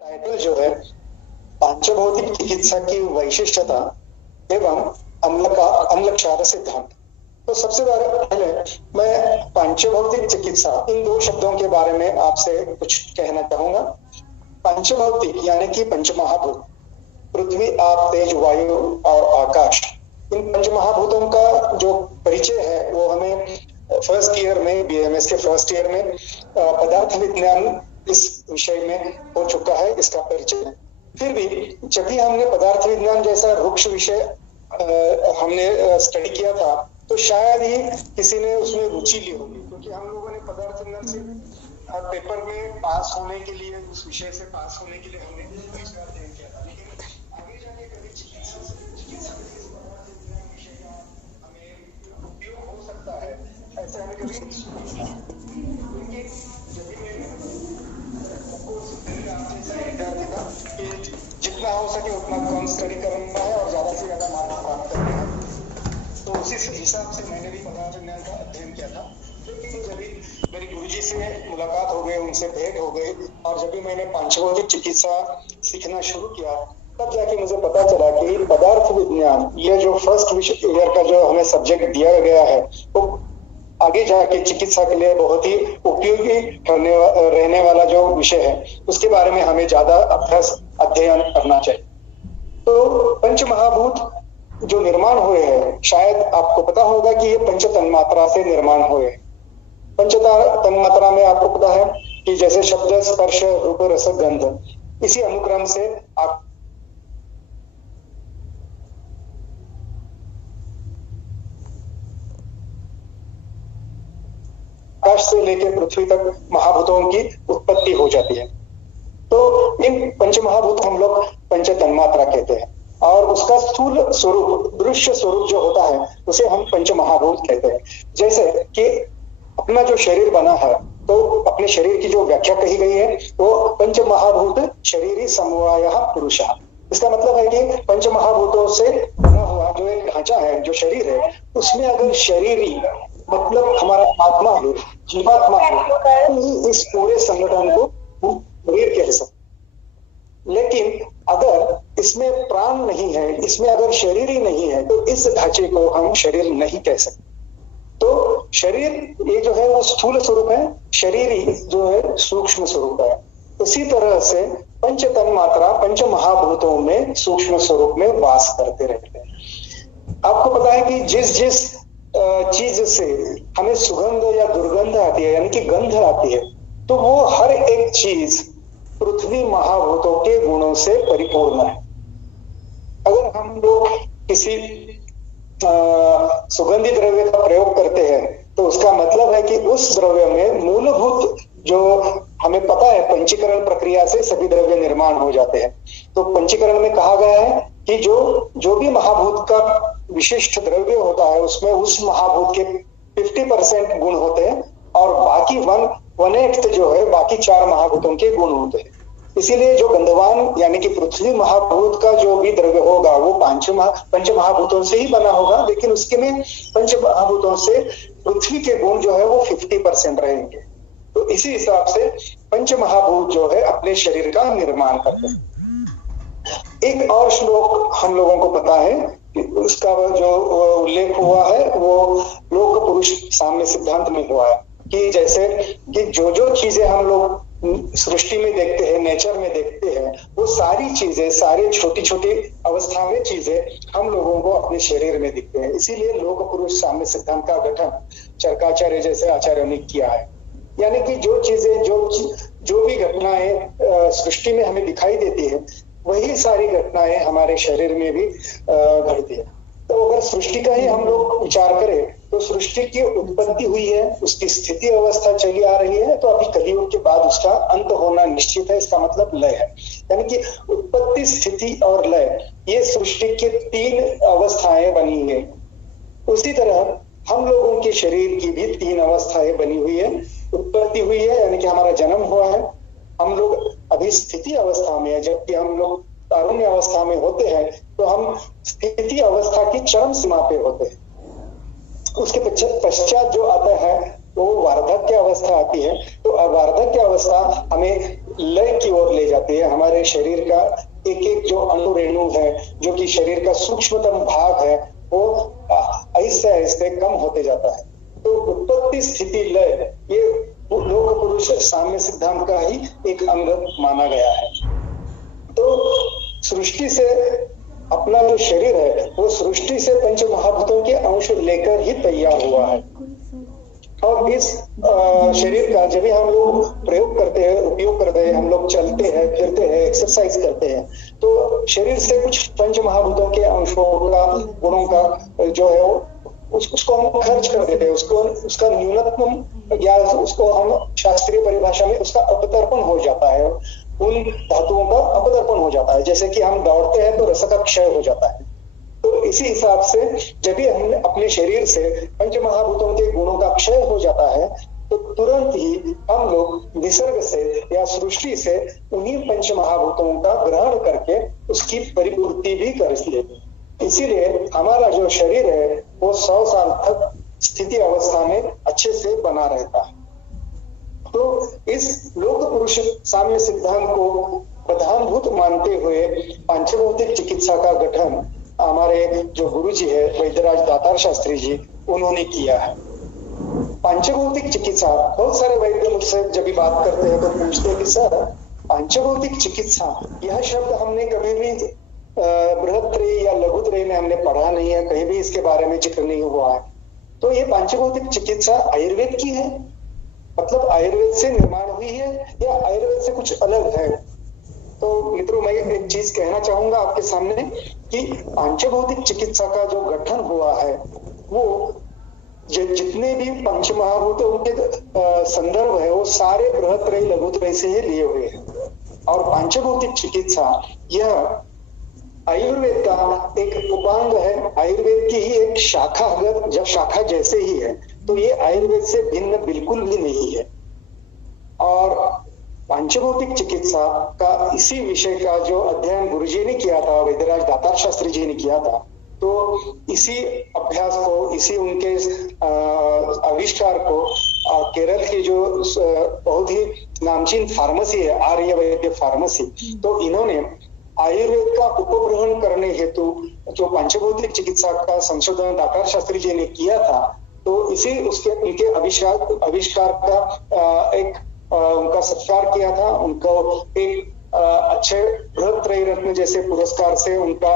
Title जो है पांचभौतिक चिकित्सा की वैशिष्ट्यता एवं अम्लक्षार सिद्धांत। तो सबसे पहले मैं पांचभौतिक चिकित्सा इन दो शब्दों के बारे में आपसे कुछ कहना चाहूंगा। पांचभौतिक यानी कि पंचमहाभूत, पृथ्वी, आप, तेज, वायु और आकाश। इन पंचमहाभूतों का जो परिचय है वो हमें फर्स्ट ईयर में, बीएमएस के फर्स्ट ईयर में पदार्थ विज्ञान इस विषय में हो चुका है, इसका परिचय। फिर भी जब भी हमने पदार्थ विज्ञान जैसा रुक्ष विषय हमने स्टडी किया था तो शायद ही किसी ने उसमें रुचि ली होगी, क्योंकि हम लोगों ने पदार्थ विज्ञान से पेपर में पास होने के लिए, उस विषय से पास होने के लिए हमने इसका अध्ययन किया था। लेकिन आगे जाके कभी चिकित्सा पदार्थ विज्ञान विषय का हमें उपयोग हो सकता है, ऐसे हमें कभी जितना हो सके उतना कम स्टडी करना है और ज्यादा से ज्यादा मार्क्स प्राप्त करना है। तो उसी हिसाब से मैंने भी पदार्थ विज्ञान का अध्ययन किया था। लेकिन जब भी मेरी गुरुजी से मुलाकात हो गई, उनसे भेंट हो गई और जब भी मैंने पांचभौतिक चिकित्सा सीखना शुरू किया तब जाके मुझे पता चला कि पदार्थ विज्ञान ये जो फर्स्ट ईयर का जो हमें सब्जेक्ट दिया गया है वो आगे जाके चिकित्सा के लिए बहुत ही उपयोगी रहने वाला जो विषय है उसके बारे में हमें ज्यादा अध्ययन करना चाहिए। तो पंच महाभूत जो निर्माण हुए हैं, शायद आपको पता होगा कि ये पंच तन्मात्रा से निर्माण हुए। पंच तन्मात्रा में आपको पता है कि जैसे शब्द, स्पर्श, रूप, रस, गंध, इसी अनुक्रम से आप आकाश से लेकर पृथ्वी तक महाभूतों की उत्पत्ति हो जाती है। तो इन पंच महाभूत हम लोग पंच तन्मात्रा कहते हैं और उसका स्थूल स्वरूप, दृश्य स्वरूप जो होता है उसे हम पंच महाभूत कहते हैं। जैसे कि अपना जो शरीर बना है तो अपने शरीर की जो व्याख्या कही गई है वो पंच महाभूत शरीरी समवाय पुरुष। इसका मतलब है कि पंच महाभूतों से बना हुआ जो एक ढांचा है, जो शरीर है, उसमें अगर शरीरी मतलब हमारा आत्मा हो, जीवात्मा हो, तो इस पूरे संगठन को शरीर कह सकते। लेकिन अगर इसमें प्राण नहीं है, इसमें अगर शरीर ही नहीं है तो इस ढांचे को हम शरीर नहीं कह सकते। तो शरीर ये जो है वो स्थूल स्वरूप है, शरीर जो है सूक्ष्म स्वरूप है। उसी तरह से पंच तन्मात्रा पंच महाभूतों में सूक्ष्म स्वरूप में वास करते रहते हैं। आपको पता है कि जिस जिस चीज से हमें सुगंध या दुर्गंध आती है, यानी कि गंध आती है, तो वो हर एक चीज पृथ्वी महाभूतों के गुणों से परिपूर्ण है। अगर हम लोग किसी सुगंधित द्रव्य का प्रयोग करते हैं तो उसका मतलब है कि उस द्रव्य में मूलभूत जो हमें पता है, पंचीकरण प्रक्रिया से सभी द्रव्य निर्माण हो जाते हैं। तो पंचीकरण में कहा गया है कि जो भी महाभूत का विशिष्ट द्रव्य होता है उसमें उस महाभूत के 50% गुण होते हैं और बाकी 1/8 जो है बाकी 4 महाभूतों के गुण होते हैं। इसीलिए जो गंधवान यानी कि पृथ्वी महाभूत का जो भी द्रव्य होगा वो पंच महाभूतों से ही बना होगा, लेकिन उसके में पंच महाभूतों से पृथ्वी के गुण जो है वो 50% रहेंगे। तो इसी हिसाब से पंच महाभूत जो है अपने शरीर का निर्माण करते हैं। एक और श्लोक हम लोगों को पता है कि उसका जो उल्लेख हुआ है वो लोक पुरुष साम्य सिद्धांत में हुआ है कि जैसे कि जो जो चीजें हम लोग सृष्टि में देखते हैं, नेचर में देखते हैं, वो सारी चीजें, सारे छोटी छोटी अवस्था में चीजें हम लोगों को अपने शरीर में दिखते हैं। इसीलिए लोक पुरुष साम्य सिद्धांत का गठन चरकाचार्य जैसे आचार्यों ने किया है। यानी कि जो चीजें, जो भी घटनाएं सृष्टि में हमें दिखाई देती है वही सारी घटनाएं हमारे शरीर में भी घटती है। तो अगर सृष्टि का ही हम लोग विचार करें तो सृष्टि की उत्पत्ति हुई है, उसकी स्थिति अवस्था चली आ रही है, तो अभी कलियुग के बाद उसका अंत होना निश्चित है। इसका मतलब लय है, यानी कि उत्पत्ति, स्थिति और लय, ये सृष्टि के 3 अवस्थाएं बनी है। उसी तरह हम लोगों के शरीर की भी 3 अवस्थाएं बनी हुई है। उत्पत्ति हुई है यानी कि हमारा जन्म हुआ है, हम लोग अभी स्थिति अवस्था में है, जबकि हम लोग तारुण्य अवस्था में होते हैं तो हम स्थिति अवस्था की चरम सीमा पे होते हैं। उसके पश्चात जो आता है वो वार्धक्य अवस्था आती है, तो वार्धक्य अवस्था हमें लय की ओर ले जाती है। हमारे शरीर का एक एक जो अणु रेणु है, जो कि शरीर का सूक्ष्मतम भाग है, वो ऐसे ऐसे कम होते जाता है। तो उत्पत्ति स्थिति लय ये लोक पुरुष साम्य सिद्धांत का ही एक अंग माना गया है। तो सृष्टि से अपना जो शरीर है वो सृष्टि से पंच महाभूतों के अंश लेकर ही तैयार हुआ है। और इस शरीर का जब भी हम लोग प्रयोग करते हैं, उपयोग करते हैं, हम लोग चलते हैं, फिरते हैं, एक्सरसाइज करते हैं, तो शरीर से कुछ पंच महाभूतों के अंशों का, गुणों का जो है वो उसको हम खर्च कर देते हैं, उसका न्यूनतम या उसको हम शास्त्रीय परिभाषा में उसका अपतर्पण हो जाता है, उन धातुओं का अपतर्पण हो जाता है। जैसे कि हम दौड़ते हैं तो रस का क्षय हो जाता है। तो इसी हिसाब से जब भी हमने अपने शरीर से पंच महाभूतों के गुणों का क्षय हो जाता है, तो तुरंत ही हम लोग निसर्ग से या सृष्टि से उन्हीं पंच महाभूतों का ग्रहण करके उसकी परिपूर्ति भी कर लेते हैं। इसीलिए हमारा जो शरीर है वो 100 साल तक स्थिति अवस्था में अच्छे से बना रहता है। तो इस लोक पुरुष साम्य सिद्धांत को प्रधानभूत मानते हुए पांचभौतिक चिकित्सा का गठन हमारे जो गुरु जी है वैद्यराज दातार शास्त्री जी, उन्होंने किया है। पांचभौतिक चिकित्सा, बहुत सारे वैद्य मुझसे जब भी बात करते हैं तो पूछते हैं कि सर पांचभौतिक चिकित्सा यह शब्द हमने कभी भी बृहत्त्रयी या लघुत्रयी में हमने पढ़ा नहीं है, कहीं भी इसके बारे में जिक्र नहीं हुआ है। तो ये पांचभौतिक चिकित्सा आयुर्वेद की है, मतलब आयुर्वेद से निर्माण हुई है या आयुर्वेद से कुछ अलग है? तो मित्रों, मैं एक चीज कहना चाहूंगा आपके सामने कि पांचभौतिक चिकित्सा का जो गठन हुआ है वो जितने भी पंच महाभूतों के संदर्भ है वो सारे बृहत्त्रयी लघुत्रयी से ही लिए हुए हैं। और पांचभौतिक चिकित्सा यह आयुर्वेद का एक उपांग है, आयुर्वेद की ही एक शाखा जैसे ही है। तो ये आयुर्वेद से भिन्न बिल्कुल भी नहीं है। और पांचभौतिक चिकित्सा का इसी विषय का जो अध्ययन गुरुजी ने किया था, वैद्यराज दातार शास्त्री जी ने किया था, तो इसी अभ्यास को, इसी उनके आविष्कार को केरल की जो बहुत ही नामचीन फार्मेसी है, आर्य वैद्य फार्मेसी, तो इन्होंने आयुर्वेद का उपग्रहण करने हेतु जो पांचभौतिक चिकित्सा का संशोधन दातार शास्त्री जी ने किया था, तो इसी उनके आविष्कार का एक उनका सत्कार किया था। उनको एक अच्छे बृहत्त्रयी रत्न जैसे पुरस्कार से उनका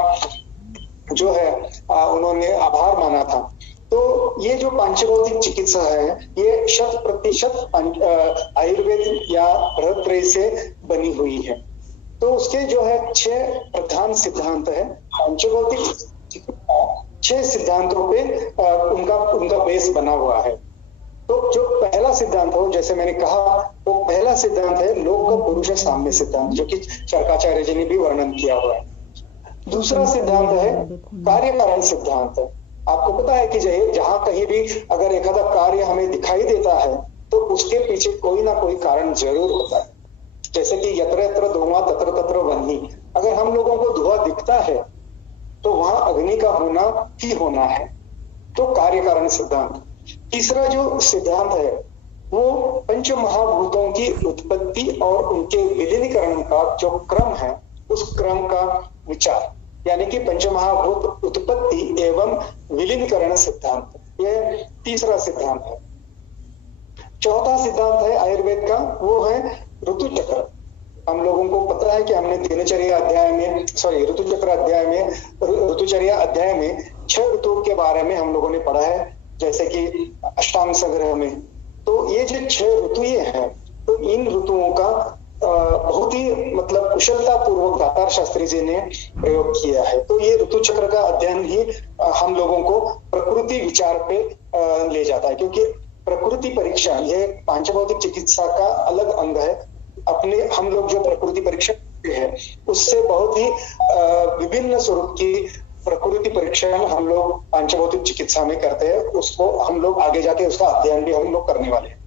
जो है उन्होंने आभार माना था। तो ये जो पांचभौतिक चिकित्सा है ये 100% आयुर्वेद या बृहत्त्रयी से बनी हुई है। तो उसके जो है 6 प्रधान सिद्धांत है पांचभौतिक 6 सिद्धांतों पे उनका बेस बना हुआ है। तो जो पहला सिद्धांत हो, जैसे मैंने कहा, वो पहला सिद्धांत है लोक पुरुष साम्य सिद्धांत, जो कि चरकाचार्य जी ने भी वर्णन किया हुआ है। दूसरा सिद्धांत है कार्य कारण सिद्धांत। आपको पता है कि जहां कहीं भी अगर एक आधा कार्य हमें दिखाई देता है तो उसके पीछे कोई ना कोई कारण जरूर होता है। जैसे कि यत्र यत्र धुआं तत्र तत्र वह्नि, अगर हम लोगों को धुआं दिखता है तो वहां अग्नि का होना ही होना है। तो कार्य कारण सिद्धांत। तीसरा जो सिद्धांत है वो पंच महाभूतों की उत्पत्ति और उनके विलीनीकरण का जो क्रम है उस क्रम का विचार, यानी कि पंच महाभूत उत्पत्ति एवं विलीनीकरण सिद्धांत, यह तीसरा सिद्धांत है। चौथा सिद्धांत है आयुर्वेद का, वो है ऋतु चक्र। हम लोगों को पता है कि हमने ऋतुचर्या अध्याय में 6 ऋतुओं के बारे में हम लोगों ने पढ़ा है, जैसे कि अष्टांग संग्रह में। तो ये जो 6 ऋतु हैं, तो इन ऋतुओं का बहुत ही मतलब कुशलता पूर्वक दातार शास्त्री जी ने प्रयोग किया है। तो ये ऋतु चक्र का अध्ययन ही हम लोगों को प्रकृति विचार पे ले जाता है, क्योंकि प्रकृति परीक्षा ये पांचभौतिक चिकित्सा का अलग अंग है। अपने हम लोग जो प्रकृति परीक्षा है उससे बहुत ही विभिन्न स्वरूप की प्रकृति परीक्षण हम लोग पांचभौतिक चिकित्सा में करते हैं। उसको हम लोग आगे जाके उसका अध्ययन भी हम लोग करने वाले हैं।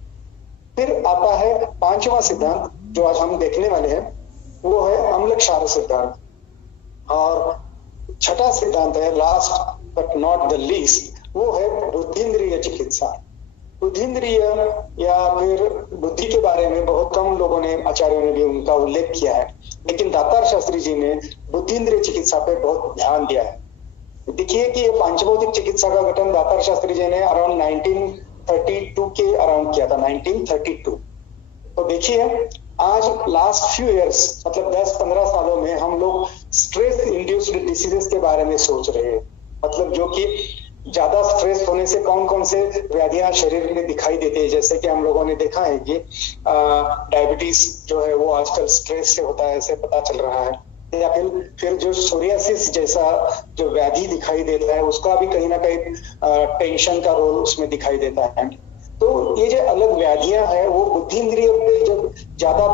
फिर आता है 5वां सिद्धांत जो आज हम देखने वाले हैं, वो है अम्ल क्षार सिद्धांत। और 6ठा सिद्धांत है last but not the least, वो है बुद्धिन्द्रिय चिकित्सा। बुद्धिंद्रिय या फिर बुद्धि के बारे में बहुत कम लोगों ने, आचार्यों ने भी उनका उल्लेख किया है, लेकिन दातार शास्त्री जी ने बुद्धिंद्रिय चिकित्सा पे बहुत ध्यान दिया है। देखिए कि ये पांचभौतिक चिकित्सा का गठन दातार शास्त्री जी ने अराउंड 1932 के अराउंड किया था, 1932। तो देखिए आज लास्ट फ्यू इयर्स मतलब 10-15 सालों में हम लोग स्ट्रेस इंड्यूस्ड डिसीजेस के बारे में सोच रहे हैं, मतलब जो कि ज्यादा स्ट्रेस होने से कौन कौन से व्याधियां शरीर में दिखाई देती है। जैसे कि हम लोगों ने देखा है कि डायबिटीज जो है वो आजकल स्ट्रेस से होता है, ऐसे पता चल रहा है। या फिर जो सोरियासिस जैसा जो व्याधि दिखाई देता है उसका भी कहीं ना कहीं टेंशन का रोल उसमें दिखाई देता है। तो ये जो अलग व्याधियां हैं वो बुद्धि इंद्रिय पे जब ज्यादा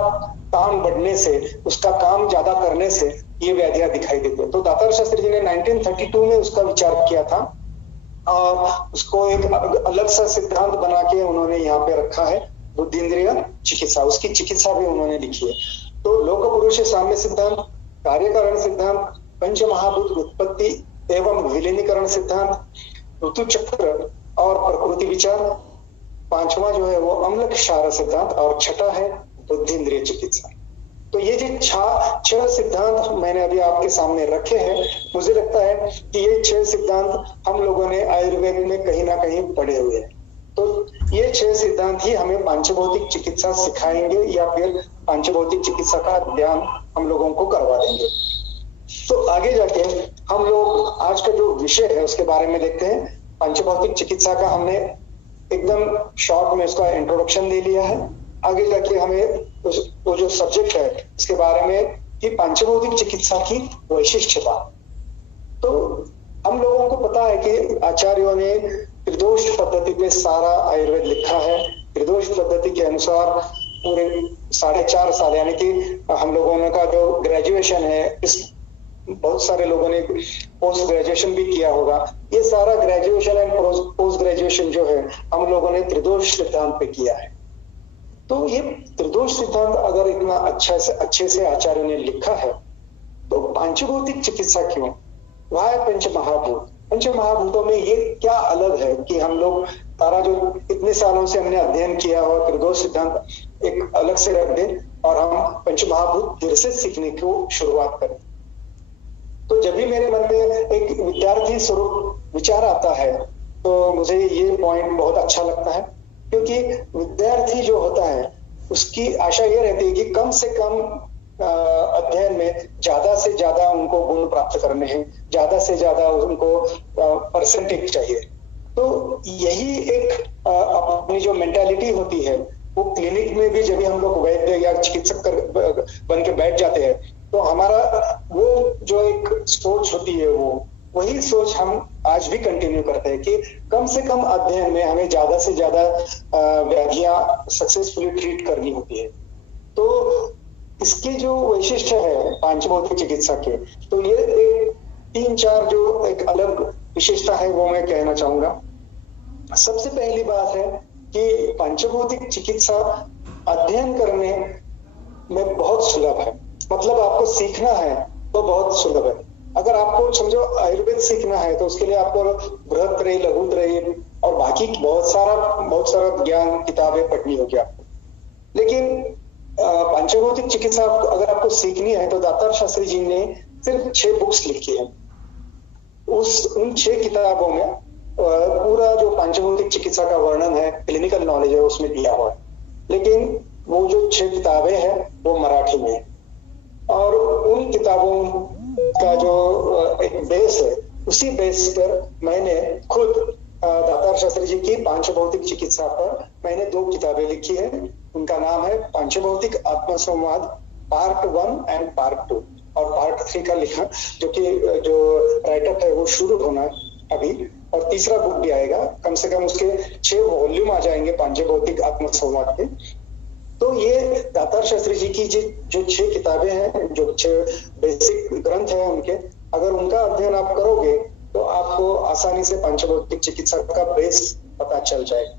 काम बढ़ने से, उसका काम ज्यादा करने से ये व्याधियां दिखाई देती है। तो दातार शास्त्री जी ने 1932 में उसका विचार किया था और उसको एक अलग सा सिद्धांत बना के उन्होंने यहाँ पे रखा है, बुद्धि इंद्रिय चिकित्सा। उसकी चिकित्सा भी उन्होंने लिखी है। तो लोक पुरुष साम्य सिद्धांत, कार्यकारण सिद्धांत, पंच महाभूत उत्पत्ति एवं विलीनीकरण सिद्धांत, ऋतु चक्र और प्रकृति विचार, पांचवा जो है वो अम्ल क्षार सिद्धांत और छठा है बुद्धि इंद्रिय चिकित्सा। तो ये जो 6 सिद्धांत मैंने अभी आपके सामने रखे हैं, मुझे लगता है कि ये 6 सिद्धांत हम लोगों ने आयुर्वेद में कहीं ना कहीं पढ़े हुए हैं। तो ये 6 सिद्धांत ही हमें पांचभौतिक चिकित्सा सिखाएंगे या फिर पांचभौतिक चिकित्सा का ध्यान हम लोगों को करवा देंगे। तो आगे जाके हम लोग आज का जो विषय है उसके बारे में देखते हैं। पंचभौतिक चिकित्सा का हमने एकदम शॉर्ट में उसका इंट्रोडक्शन दे लिया है। आगे जाके हमें वो जो सब्जेक्ट है उसके बारे में कि पंचभौतिक चिकित्सा की वैशिष्ट्यता। तो हम लोगों को पता है कि आचार्यों ने त्रिदोष पद्धति पे सारा आयुर्वेद लिखा है। त्रिदोष पद्धति के अनुसार पूरे 4.5 साल यानी कि हम लोगों ने का जो ग्रेजुएशन है, इस बहुत सारे लोगों ने पोस्ट ग्रेजुएशन भी किया होगा, ये सारा ग्रेजुएशन एंड पोस्ट ग्रेजुएशन जो है हम लोगों ने त्रिदोष सिद्धांत पे किया है। तो ये त्रिदोष सिद्धांत अगर इतना अच्छे से आचार्यों ने लिखा है तो पांचभौतिक चिकित्सा क्यों, वह पंच महाभूत, पंच महाभूतों में ये क्या अलग है कि हम लोग सारा जो इतने सालों से हमने अध्ययन किया हो त्रिदोष सिद्धांत एक अलग से रख दें और हम पंच महाभूत फिर से सीखने की शुरुआत करें। तो जब भी मेरे मन में एक विद्यार्थी स्वरूप विचार आता है तो मुझे ये पॉइंट बहुत अच्छा लगता है, क्योंकि विद्यार्थी जो होता है उसकी आशा ये रहती है कि कम से कम अध्ययन में ज्यादा से ज्यादा उनको गुण प्राप्त करने हैं, ज्यादा से ज्यादा उनको परसेंटेज चाहिए। तो यही एक अपनी जो मेंटालिटी होती है वो क्लिनिक में भी जब भी हम लोग वैद्य या चिकित्सक बन के बैठ जाते हैं तो हमारा वो जो एक सोच होती है वो वही सोच हम आज भी कंटिन्यू करते हैं कि कम से कम अध्ययन में हमें ज्यादा से ज्यादा व्याधियां सक्सेसफुली ट्रीट करनी होती है। तो इसके जो वैशिष्ट्य है पांचभौतिक चिकित्सा के, तो ये एक 3-4 जो एक अलग विशेषता है वो मैं कहना चाहूंगा। सबसे पहली बात है कि पांचभौतिक चिकित्सा अध्ययन करने में बहुत सुलभ है, मतलब आपको सीखना है तो बहुत सुलभ है। अगर आपको समझो आयुर्वेद सीखना है तो उसके लिए आपको बृहत्त्रयी, लघुत्रयी और बाकी बहुत सारा ज्ञान किताबें पढ़नी होगी आपको। लेकिन पांचभौतिक चिकित्सा अगर आपको सीखनी है तो दातार शास्त्री जी ने सिर्फ 6 बुक्स लिखी है। उन 6 किताबों में पूरा जो पांचभौतिक चिकित्सा का वर्णन है, क्लिनिकल नॉलेज है उसमें दिया हुआ है। लेकिन वो जो 6 किताबें हैं वो मराठी में है और उन किताबों का जो एक बेस है उसी बेस पर मैंने खुद दातार शास्त्री जी की पांचभौतिक चिकित्सा पर मैंने 2 किताबें लिखी है। उनका नाम है पांचभौतिक आत्मसंवाद पार्ट 1 एंड पार्ट 2 और पार्ट 3 का लिखा जो राइटअप है वो शुरू होना है अभी, और तीसरा बुक भी आएगा। कम से कम उसके 6 वॉल्यूम आ जाएंगे पांचभौतिक आत्मसंवाद के। तो ये दातार शास्त्री जी की जो 6 किताबें हैं, जो 6 बेसिक ग्रंथ हैं उनके, अगर उनका अध्ययन आप करोगे तो आपको आसानी से पांचभौतिक चिकित्सा का बेस पता चल जाएगा।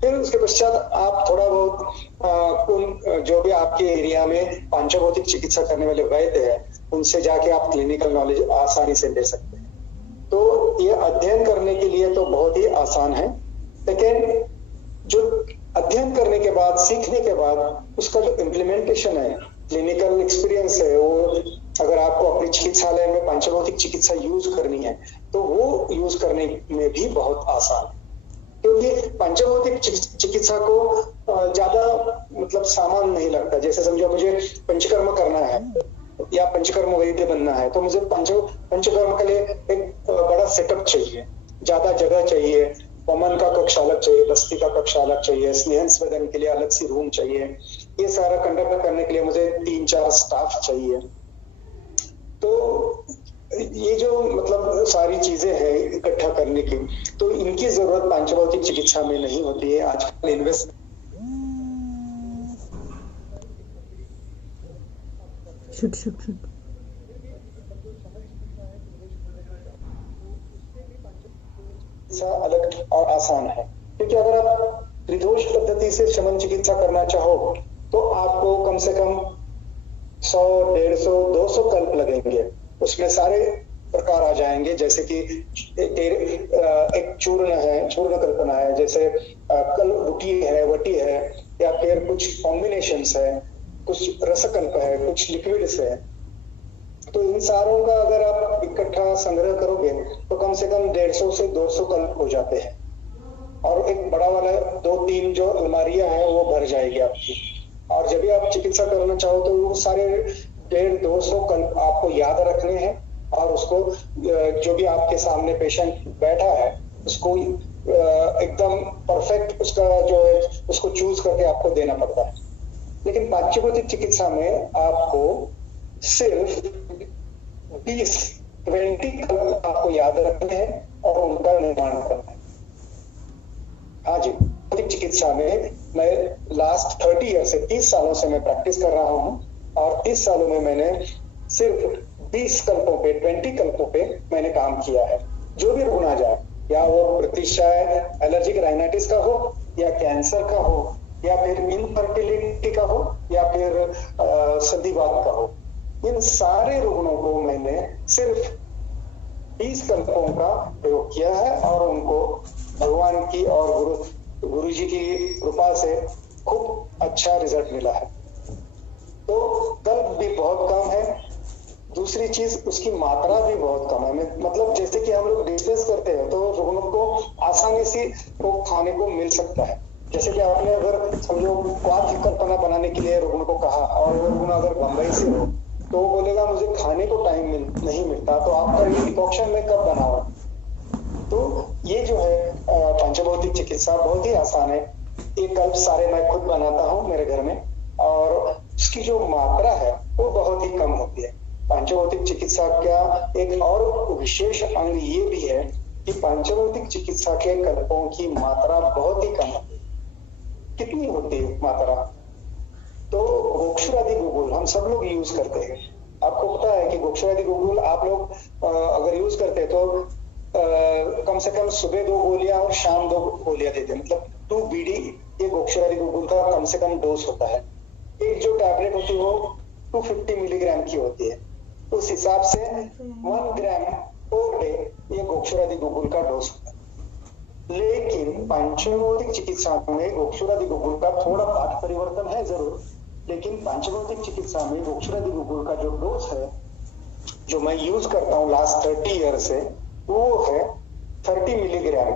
फिर उसके पश्चात आप थोड़ा बहुत जो भी आपके एरिया में पांचभौतिक चिकित्सा करने वाले वैद्य हैं उनसे जाके आप क्लिनिकल नॉलेज आसानी से ले सकते हैं। तो ये अध्ययन करने के लिए तो बहुत ही आसान है। सेकेंड, जो अध्ययन करने के बाद, सीखने के बाद उसका जो इम्प्लीमेंटेशन है, क्लिनिकल एक्सपीरियंस है, वो अगर आपको अपने चिकित्सालय में पंचभौतिक चिकित्सा यूज करनी है तो वो यूज करने में भी बहुत आसान है, क्योंकि पंचभौतिक चिकित्सा को ज्यादा मतलब सामान नहीं लगता। जैसे समझो मुझे पंचकर्म करना है या पंचकर्म वैद्य बनना है, तो मुझे पंचकर्म के लिए एक बड़ा सेटअप चाहिए, ज्यादा जगह चाहिए, वमन का कक्ष अलग चाहिए, बस्ती का कक्ष अलग चाहिए, स्नेहन स्वेदन के लिए अलग सी रूम चाहिए, ये सारा कंडक्ट करने के लिए मुझे 3-4 स्टाफ चाहिए। तो ये जो मतलब सारी चीजें हैं इकट्ठा करने की, तो इनकी जरूरत पंचभौतिक चिकित्सा में नहीं होती है। आजकल इन्वेस्ट अलग और आसान है, क्योंकि अगर आप त्रिदोष पद्धति से शमन चिकित्सा करना चाहो तो आपको कम से कम 100, 150, 200 कल्प लगेंगे। उसमें सारे प्रकार आ जाएंगे, जैसे कि एक चूर्ण कल्पना है, जैसे वटी है, या फिर कुछ कॉम्बिनेशंस है, कुछ रसकल्प है, कुछ लिक्विड्स है। तो इन सारों का अगर आप इकट्ठा संग्रह करोगे तो कम से कम 150 से 200 कल्प हो जाते हैं, और एक बड़ा वाला 2-3 जो अलमारियां हैं वो भर जाएगी आपकी। और जब भी आप चिकित्सा करना चाहो तो वो सारे 150-200 कल्प आपको याद रखने हैं, और उसको जो भी आपके सामने पेशेंट बैठा है उसको एकदम परफेक्ट उसका जो है उसको चूज करके आपको देना पड़ता है। लेकिन पंचभौतिक चिकित्सा में आपको सिर्फ 20 कल्प आपको याद रखने हैं और उनका निर्माण करना है। हाँ जी, चिकित्सा में मैं लास्ट 30 ईयर से 30 सालों से मैं प्रैक्टिस कर रहा हूँ, और 30 सालों में मैंने सिर्फ 20 कल्पों पे 20 कल्पों पे मैंने काम किया है। जो भी रुग्ण आ जाए, या वो प्रतिशय एलर्जिक राइनाइटिस का हो, या कैंसर का हो, या फिर इनफर्टिलिटी का हो, या फिर संधिवात का हो, इन सारे रुग्णों को मैंने सिर्फ 20 कल्पों का प्रयोग किया है, और उनको भगवान की और गुरु जी की कृपा से खूब अच्छा रिजल्ट मिला है। तो कल्प भी बहुत कम है, दूसरी चीज उसकी मात्रा भी बहुत कम है। मतलब जैसे कि हम लोग डिस्कस करते हैं तो रुग्णों को आसानी से वो खाने को मिल सकता है। जैसे कि आपने अगर समझो क्वाथ की कल्पना बनाने के लिए रुग्ण को कहा, और वो रुग्ण अगर बंबई से हो तो वो बोलेगा मुझे खाने को टाइम नहीं मिलता, तो आपका ये डिकॉक्शन में कब बनाओ। तो ये जो है पंचभौतिक चिकित्सा बहुत ही आसान है। ये कल्प सारे मैं खुद बनाता हूँ मेरे घर में, और उसकी जो मात्रा है वो बहुत ही कम होती है। पंचभौतिक चिकित्सा का एक और विशेष अंग ये भी है कि पंचभौतिक चिकित्सा के कल्पों की मात्रा बहुत ही कम होती है। कितनी होती है मात्रा? तो गोक्षुरादि गुगुल हम सब लोग यूज करते हैं। आपको पता है कि गोक्षुरादि गुगुल आप लोग अगर यूज करते हैं तो कम से कम सुबह 2 गोलियां और शाम 2 गोलियां देते हैं, मतलब 2 बीडी ये गोक्षुरादि गुगुल का कम से कम डोज होता है। एक जो टैबलेट होती है वो 250 मिलीग्राम की होती है, उस हिसाब से 1 ग्राम पर डे ये गोक्षुरादि गुगुल का डोज होता है। लेकिन पंचभौतिक चिकित्सा में गोक्षुरादि गुगुल का थोड़ा पाठ परिवर्तन है जरूर, लेकिन पंचभौतिक चिकित्सा में गोक्षुरादि गुगुल का जो डोज है जो मैं यूज करता हूँ लास्ट 30 ईयर से, वो है 30 मिलीग्राम।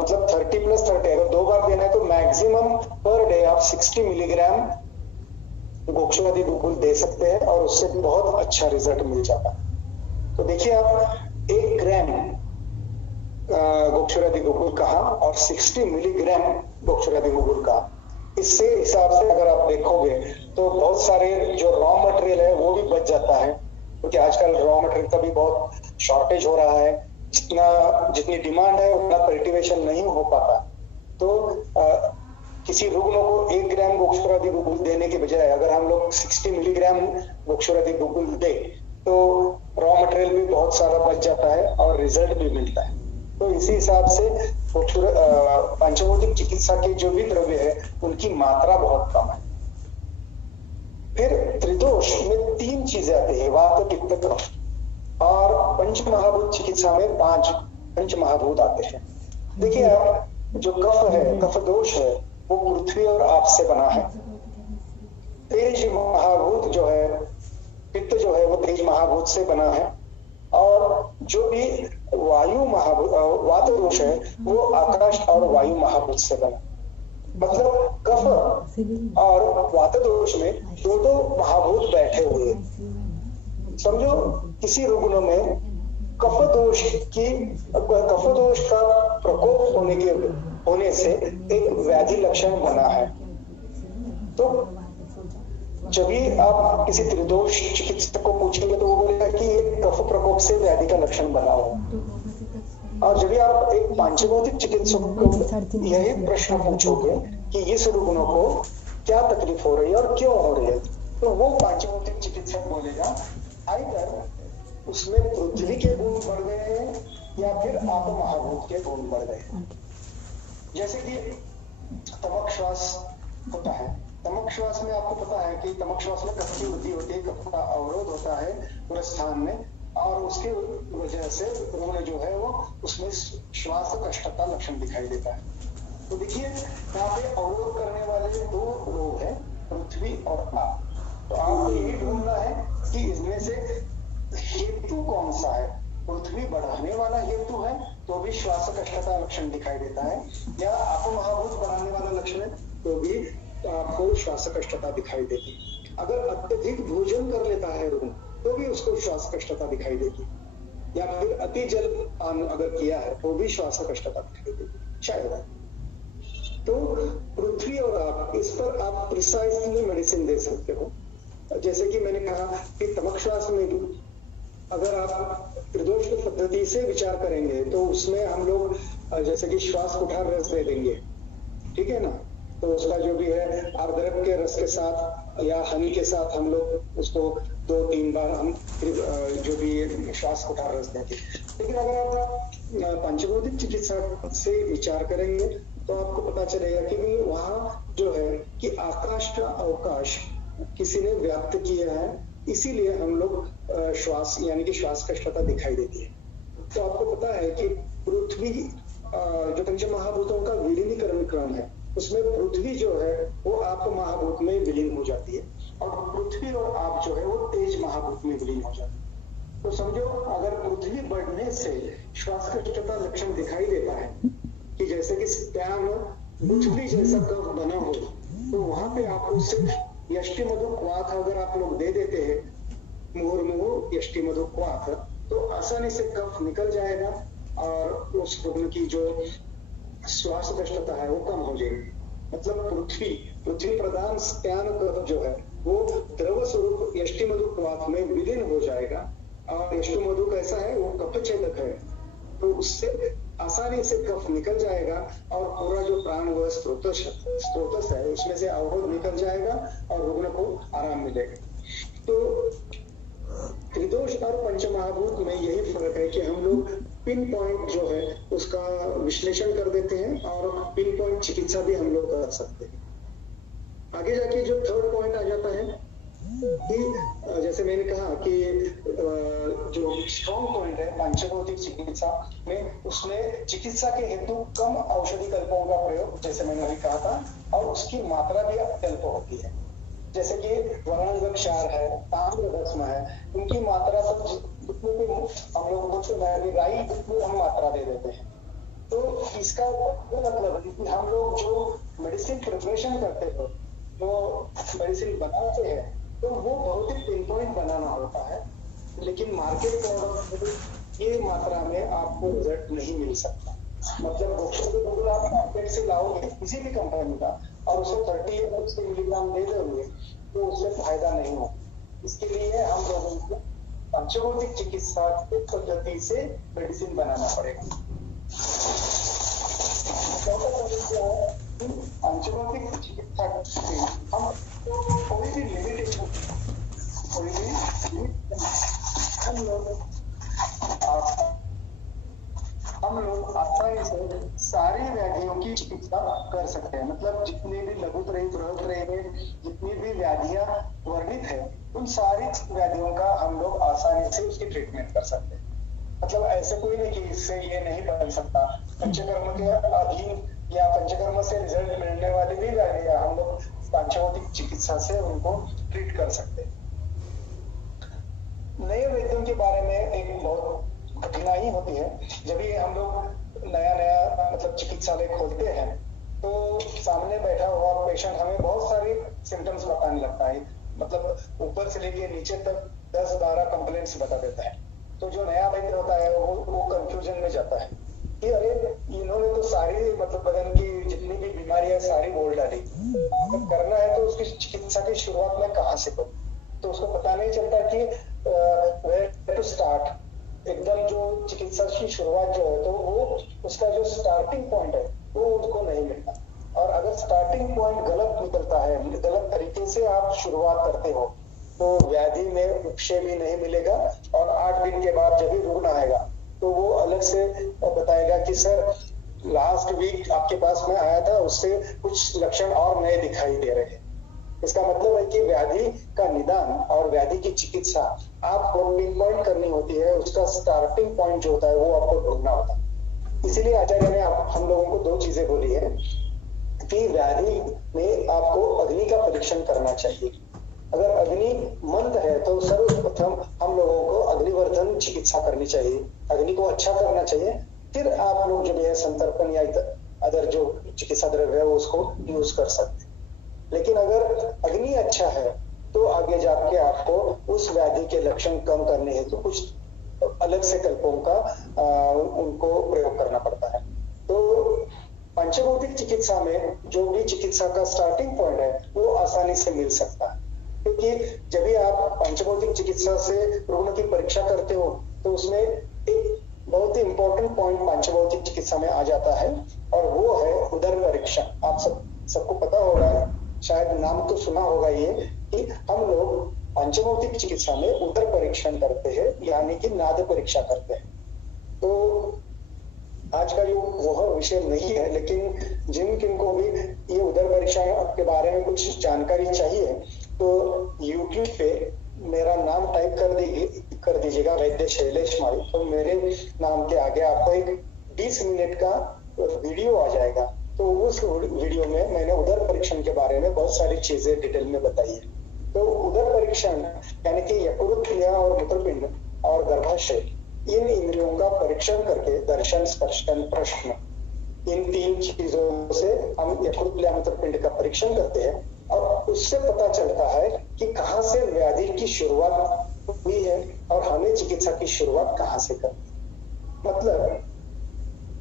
मतलब 30 + 30, अगर 2 बार देना है तो मैक्सिमम पर डे आप 60 मिलीग्राम गोक्षुरादि गुगुल दे सकते हैं, और उससे बहुत अच्छा रिजल्ट मिल जाता है। तो देखिए आप 1 ग्राम गोक्षुरादि गुगुल कहा और 60 मिलीग्राम गोक्षुरादि गुगुल का, इससे हिसाब से अगर आप देखोगे तो बहुत सारे जो रॉ मटेरियल है वो भी बच जाता है, क्योंकि आजकल रॉ मटेरियल का भी बहुत शॉर्टेज हो रहा है। जितनी डिमांड है उतना कल्टीवेशन नहीं हो पाता। तो किसी रुग्ण को 1 ग्राम गोक्षुरादि गुगुल देने के बजाय अगर हम लोग 60 मिलीग्राम गोक्षुरादि गुगुल दे तो रॉ मटेरियल भी बहुत सारा बच जाता है और रिजल्ट भी मिलता है। तो इसी हिसाब से पंचभौतिक चिकित्सा के जो भी द्रव्य है उनकी मात्रा बहुत कम है। फिर त्रिदोष में 3 चीजें आती है, वात, पित्त, कफ, और पंच महाभूत चिकित्सा में 5 पंच महाभूत आते हैं। देखिए आप जो कफ है, कफ दोष है, वो पृथ्वी और आप से बना है। तेज महाभूत जो है, पित्त जो है वो तेज महाभूत से बना है। और जो भी वायु महाभूत वात दोष है वो आकाश और वायु महाभूत से बना। मतलब कफ और वात दोष में दो महाभूत बैठे हुए। समझो किसी रुग्ण में कफ दोष का प्रकोप होने से एक व्याधि लक्षण बना है। तो जब भी आप किसी त्रिदोष चिकित्सक को पूछेंगे तो वो बोलेगा कि ये कफ प्रकोप से व्याधि का लक्षण बना हो। और जब भी आप एक पांचभौतिक चिकित्सक को यही प्रश्न पूछोगे कि इस रुग्ण को क्या तकलीफ हो रही है और क्यों हो रही है, तो वो पांचभौतिक चिकित्सक बोलेगा आइदर उसमें पृथ्वी के गुण बढ़ गए हैं या फिर आप महाभूत के गुण बढ़ गए हैं। जैसे कि तमक श्वास होता है, तमक श्वास में आपको पता है कि तमक श्वास में कफ की वृद्धि होती है, कफ का अवरोध होता है पूरे स्थान में, और उसके वजह से रोग जो है वो उसमें श्वास कष्टता लक्षण दिखाई देता है। तो देखिए यहाँ पे अवरोध करने वाले दो रोग है, पृथ्वी और आप। तो आपको यही ढूंढना है कि इनमें से हेतु कौन सा है। पृथ्वी बढ़ाने वाला हेतु है तो भी श्वास कष्टता लक्षण दिखाई देता है, या आप महाभूत बढ़ाने वाला लक्षण है तो भी आपको श्वास कष्टता दिखाई देगी। अगर अत्यधिक भोजन कर लेता है रोग तो भी उसको श्वास कष्टता दिखाई देगी, या फिर अति जल पान अगर किया है तो भी श्वास कष्टता दिखाई देगी शायद। तो पृथ्वी और आप, इस पर आप प्रिसाइजली मेडिसिन दे सकते हो। जैसे कि मैंने कहा कि तमक श्वास में भी अगर आप त्रिदोष की पद्धति से विचार करेंगे तो उसमें हम लोग जैसे कि श्वास कुठार रस दे देंगे, ठीक है ना। तो उसका जो भी है आर्द्रक के रस के साथ या हनी के साथ हम लोग उसको 2-3 बार हम जो भी श्वास कुठार रस देंगे। लेकिन अगर आप पंचभौतिक चिकित्सा से विचार करेंगे तो आपको पता चलेगा कि वहाँ जो है कि आकाश का अवकाश किसी ने व्याप्त किया है, इसीलिए हम लोग श्वास यानी कि श्वास कष्टता दिखाई देती है। तो आपको पता है कि पृथ्वी जो पंच महाभूतों का विलीनीकरण क्रम है उसमें पृथ्वी जो है वो आप महाभूत में विलीन हो जाती है, और पृथ्वी और आप जो है वो तेज महाभूत में विलीन हो जाती है। तो समझो अगर पृथ्वी बढ़ने से श्वास कष्टता लक्षण दिखाई देता है कि जैसे कि स्पैम गुठली जैसा कफ बना हो, तो वहां पे आपको सिर्फ यष्टि मधु क्वाथ अगर आप लोग दे देते हैं, मुहुर्मुहु यष्टि मधु क्वाथ, तो आसानी से कफ निकल जाएगा और उस रुग्ण की जो श्वास कष्टता है वो कम हो जाएगी। मतलब पृथ्वी प्रधान स्पैम कफ जो है वो द्रव स्वरूप यष्टि मधु क्वाथ में विलीन हो जाएगा। और यष्टि मधु कैसा है, वो कफ छेदक है, तो उससे आसानी से कफ निकल जाएगा और पूरा जो प्राण व स्रोतस है उसमें से अवरोध निकल जाएगा और रुग्ण को आराम मिलेगा। तो त्रिदोष और पंचमहाभूत में यही फर्क है कि हम लोग पिन पॉइंट जो है उसका विश्लेषण कर देते हैं और पिन पॉइंट चिकित्सा भी हम लोग कर सकते हैं। आगे जाके जो थर्ड पॉइंट आ जाता है कि जैसे मैंने कहा कि जो स्ट्रॉन्ग पॉइंट है पंचभौतिक चिकित्सा में, उसमें चिकित्सा के हेतु कम औषधि कल्पों का प्रयोग, जैसे मैंने अभी कहा था, और उसकी मात्रा भी अत्यल्प होती है। जैसे कि वर्णांग क्षार है, ताम्र भस्म है, उनकी मात्रा तो जितनी भी हम लोग राई जितनी हम मात्रा दे देते हैं। तो इसका मतलब है कि हम लोग जो मेडिसिन प्रिपरेशन करते हैं, जो मेडिसिन बनाते हैं, तो वो बहुत ही पिन पॉइंट बनाना होता है। लेकिन मार्केट प्रोडक्ट ये मात्रा में आपको रिजल्ट नहीं मिल सकता। मतलब डॉक्टर आप मार्केट से लाओगे किसी भी कंपनी का और उसको 30 मिलीग्राम दे दोगे तो उससे फायदा नहीं हो। इसके लिए हम लोगों को पंचभौतिक चिकित्सा की पद्धति से मेडिसिन बनाना पड़ेगा। पंचभौतिक चिकित्सा से हम कोई भी लिमिटेशन हम लोग आसानी से सारी व्याधियों की चिकित्सा कर सकते हैं। मतलब जितनी भी लघुत रही बृहत रही जितनी भी व्याधियां वर्णित है उन सारी व्याधियों का हम लोग आसानी से उसकी ट्रीटमेंट कर सकते हैं। मतलब ऐसे कोई नहीं कि इससे ये नहीं बन सकता। पंचकर्म के अधीन या पंचकर्म से रिजल्ट मिलने वाली भी व्याधियां हम लोग पंचभौतिक चिकित्सा से उनको ट्रीट कर सकते हैं। नए वैद्यों के बारे में एक बहुत कठिनाई होती है। जब भी हम लोग नया नया मतलब चिकित्सालय खोलते हैं तो सामने बैठा हुआ पेशेंट हमें बहुत सारे सिम्टम्स बताने लगता है, मतलब ऊपर से लेके नीचे तक 10-12 कंप्लेंट्स बता देता है। तो जो नया वैद्य होता है वो कंफ्यूजन में जाता है कि अरे इन्होंने तो सारी मतलब बदन की जितनी भी बीमारियां सारी बोल डाली, तो करना है तो उसकी चिकित्सा की शुरुआत में कहाँ से करूं, तो उसको पता नहीं चलता कि वेयर टू स्टार्ट। एकदम जो चिकित्सा की शुरुआत जो है तो वो उसका जो स्टार्टिंग पॉइंट है वो उसको नहीं मिलता। और अगर स्टार्टिंग पॉइंट गलत निकलता है, गलत तरीके से आप शुरुआत करते हो तो व्याधि में उपशय भी नहीं मिलेगा। और 8 दिन के बाद जब भी रुग्ण आएगा तो वो अलग से बताएगा कि सर लास्ट वीक आपके पास में आया था, उससे कुछ लक्षण और नए दिखाई दे रहे हैं। इसका मतलब है कि व्याधि का निदान और व्याधि की चिकित्सा आपको पिन पॉइंट करनी होती है, उसका स्टार्टिंग पॉइंट जो होता है वो आपको ढूंढना होता है। इसीलिए आचार्य ने हम लोगों को 2 चीजें बोली है कि व्याधि में आपको अग्नि का परीक्षण करना चाहिए। अगर अग्नि मंद है तो सर्वप्रथम हम लोगों को अग्निवर्धन चिकित्सा करनी चाहिए, अग्नि को अच्छा करना चाहिए, फिर आप लोग जो है संतर्पण या अदर जो चिकित्सा द्रव्य है उसको यूज कर सकते हैं। लेकिन अगर अग्नि अच्छा है तो आगे जाके आपको उस व्याधि के लक्षण कम करने हेतु कुछ अलग से कल्पों का उनको प्रयोग करना पड़ता है। तो पंचभौतिक चिकित्सा में जो भी चिकित्सा का स्टार्टिंग पॉइंट है वो आसानी से मिल सकता है, क्योंकि जब भी आप पंचभौतिक चिकित्सा से रुग्ण की परीक्षा करते हो तो उसमें एक बहुत ही इंपॉर्टेंट पॉइंट पंचभौतिक चिकित्सा में आ जाता है और वो है उदर परीक्षण। आप सबको पता होगा, शायद नाम तो सुना होगा ये कि हम लोग पंचभौतिक चिकित्सा में उदर परीक्षण करते हैं, यानी कि नाद परीक्षा करते हैं। तो आज का जो वह विषय नहीं है, लेकिन जिन को भी ये उदर परीक्षा के बारे में कुछ जानकारी चाहिए तो यूट्यूब पे मेरा नाम टाइप कर दीजिएगा वैद्य शैलेश माली, तो मेरे नाम के आगे आपको एक 20 मिनट का वीडियो आ जाएगा। तो उस वीडियो में मैंने उदर परीक्षण के बारे में बहुत सारी चीजें डिटेल में बताई है। तो उदर परीक्षण यानी कि यकृत, क्रिया और मूत्रपिंड और गर्भाशय, इन इंद्रियों का परीक्षण करके दर्शन, स्पर्शन, प्रश्न, इन 3 चीजों से हम यकृत, क्रिया, मूत्रपिंड का परीक्षण करते हैं और उससे पता चलता है कि कहाँ से व्याधि की शुरुआत हुई है और हमें चिकित्सा की शुरुआत कहाँ से करनी। मतलब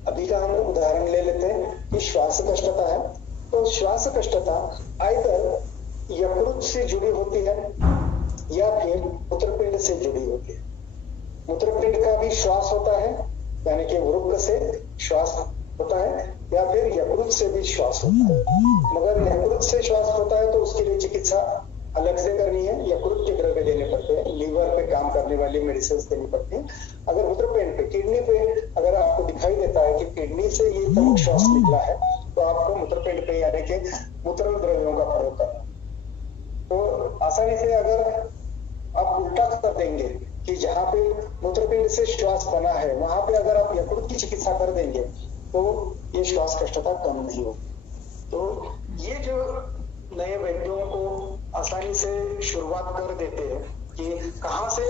अभी का हम उदाहरण ले लेते हैं कि श्वास कष्टता है, तो श्वास कष्टता आइदर यकृत से जुड़ी होती है या फिर मूत्रपिंड से जुड़ी होती है। मूत्रपिंड का भी श्वास होता है, यानी कि वृक्क से श्वास होता है, या फिर यकृत से भी श्वास होता है। मगर यकृत से श्वास होता है तो उसके लिए चिकित्सा अलग से करनी है, यकृत के द्रव्य देने पड़ते हैं, लीवर पे काम करने वाली मेडिसिन देनी पड़ती है। अगर मूत्रपिंड पे, किडनी पे अगर आपको दिखाई देता है कि किडनी से ये प्रमुख श्वास निकला है तो आपको मूत्रपिंड पे यानी कि मूत्र द्रव्यों का प्रयोग करना। तो आसानी से अगर आप उल्टा कर देंगे कि जहाँ पे मूत्रपिंड से श्वास बना है वहां पे अगर आप यकृत की चिकित्सा कर देंगे तो ये श्वास कष्टता कम नहीं होगी। तो ये जो नए वैद्यों को आसानी से शुरुआत कर देते हैं कि कहाँ से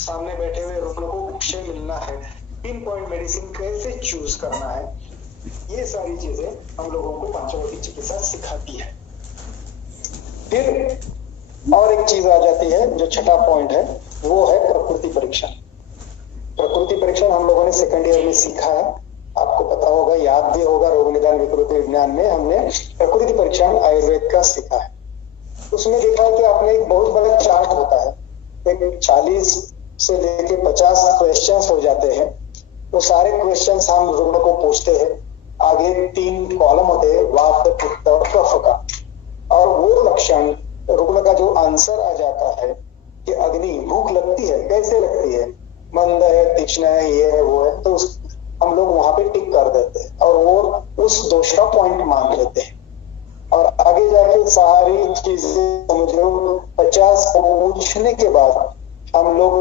सामने बैठे हुए रुग्ण को उपशय मिलना है, पिन पॉइंट मेडिसिन कैसे चूज करना है, ये सारी चीजें हम लोगों को पंचभौतिक चिकित्सा सिखाती है। फिर और एक चीज आ जाती है जो छठा पॉइंट है, वो है प्रकृति परीक्षण। प्रकृति परीक्षण हम लोगों ने सेकंड ईयर में सीखा है, आपको पता होगा, याद भी होगा। रोग निदान विकृति विज्ञान में हमने प्रकृति परीक्षण आयुर्वेद का सीखा है। उसमें देखा कि आपने एक बहुत बड़ा चार्ट होता है, एक 40 से लेके 50 क्वेश्चंस हो जाते हैं। वो सारे क्वेश्चंस हम रुग्ण को पूछते हैं। आगे 3 कॉलम होते हैं, वात, पित्त और कफ का, और वो लक्षण रुग्ण का जो आंसर आ जाता है कि अग्नि, भूख लगती है, कैसे लगती है, मंद है, तीक्ष्ण है, ये है, वो है, तो हम लोग वहां पे टिक कर देते हैं और वो उस दोष का पॉइंट मान लेते हैं। और आगे जाके सारी चीजें समझ लो 50 पूछने के बाद हम लोग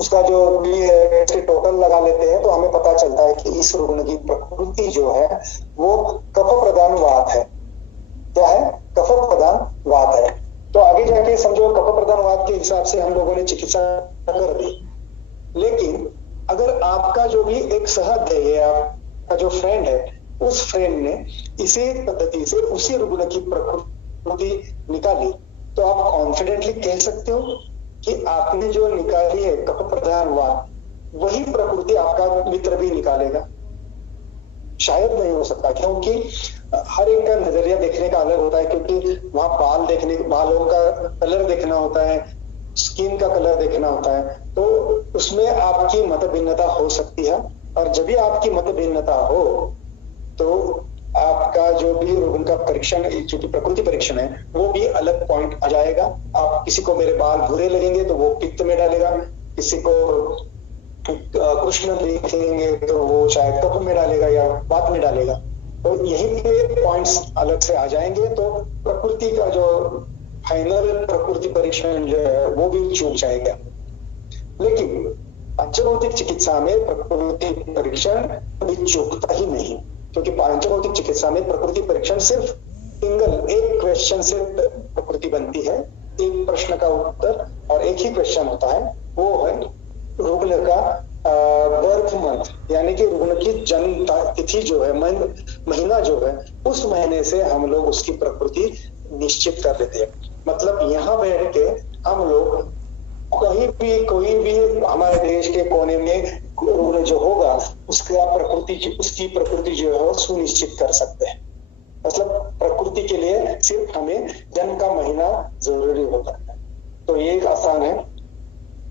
उसका जो भी है टोटल लगा लेते हैं तो हमें पता चलता है कि इस रुग्ण की प्रकृति जो है वो कफ प्रधान वात है। क्या है? कफ प्रधान वात है। तो आगे जाके समझो कफ प्रधान वात के हिसाब से हम लोगों ने चिकित्सा कर दी, लेकिन अगर आपका जो भी एक सहअध्यायी है, आपका जो फ्रेंड है, उस फ्रेंड ने इसी पद्धति से उसी रुग्ण की प्रकृति निकाली, तो आप कॉन्फिडेंटली कह सकते हो कि आपने जो निकाली है कफ प्रधान वात, वही प्रकृति आपका मित्र भी निकालेगा? शायद नहीं हो सकता, क्योंकि हर एक का नजरिया देखने का अलग होता है, क्योंकि वहां बालों का कलर देखना होता है, स्किन का कलर देखना होता है, तो उसमें आपकी मत भिन्नता हो सकती है। और जब भी आपकी मत भिन्नता हो तो आपका जो भी रुग्ण का परीक्षण, जो कि प्रकृति परीक्षण है, वो भी अलग पॉइंट आ जाएगा। आप किसी को मेरे बाल भूरे लगेंगे तो वो पित्त में डालेगा, किसी को कृष्ण देखेंगे तो वो शायद कफ में डालेगा या वात में डालेगा। तो यही पे पॉइंट्स अलग से आ जाएंगे, तो प्रकृति का जो फाइनल प्रकृति परीक्षण जो है वो भी चूक जाएगा। लेकिन पंचभौतिक चिकित्सा में प्रकृति परीक्षण कभी चूकता ही नहीं, क्योंकि पंचभौतिक चिकित्सा में प्रकृति परीक्षण सिर्फ सिंगल एक क्वेश्चन से प्रकृति बनती है, एक प्रश्न का उत्तर और एक ही क्वेश्चन होता है, वो है रुग्ण का बर्थ मंथ, यानी कि रुग्ण की जन्म तिथि जो है, महीना जो है, उस महीने से हम लोग उसकी प्रकृति निश्चित कर देते हैं। मतलब यहाँ बैठ के हम लोग कहीं भी कोई भी हमारे देश के कोने में रुग्ण जो होगा उसकी प्रकृति जो है सुनिश्चित कर सकते हैं। मतलब प्रकृति के लिए सिर्फ हमें जन्म का महीना जरूरी होता है, तो ये एक आसान है।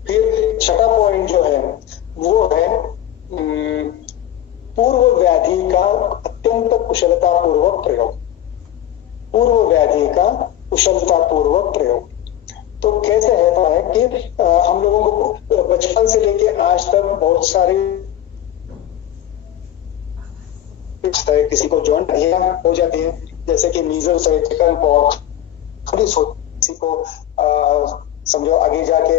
फिर छठा पॉइंट जो है वो है पूर्व व्याधि का अत्यंत कुशलतापूर्वक प्रयोग। पूर्व व्याधि का कुशलतापूर्वक प्रयोग तो कैसे होता है कि हम लोगों को बचपन से लेके आज तक बहुत सारे, किसी को जॉइंट हो जाती है, जैसे कि मीजल्स है, चिकन पॉक्स, किसी को समझो आगे जाके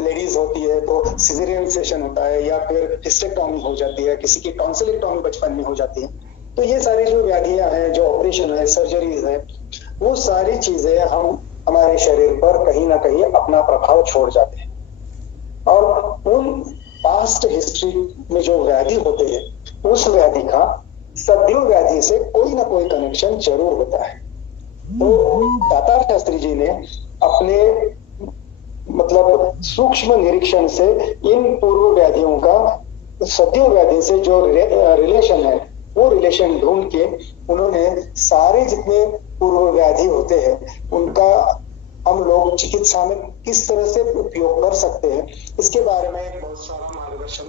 लेडीज होती है तो सिजेरियन सेशन होता है, या फिर हिस्टेक्टॉमी हो जाती है, किसी की टॉन्सिलेक्टॉमी बचपन में हो जाती है। तो ये सारी जो व्याधियां हैं, जो ऑपरेशन है, सर्जरीज है, वो सारी चीजें हमारे शरीर पर कहीं ना कहीं अपना प्रभाव छोड़ जाते हैं, और उन पास्ट हिस्ट्री में जो व्याधि होते हैं, उस व्याधि का सदियों व्याधि से कोई ना कोई कनेक्शन जरूर होता है। तो दातार शास्त्री जी ने अपने मतलब सूक्ष्म निरीक्षण से इन पूर्व व्याधियों का सदियों व्याधि से जो रिलेशन है, वो रिलेशन ढूंढ के उन्होंने सारे जितने पूर्व व्याधि होते हैं उनका हम लोग चिकित्सा में किस तरह से उपयोग कर सकते हैं, इसके बारे में बहुत सारा मार्गदर्शन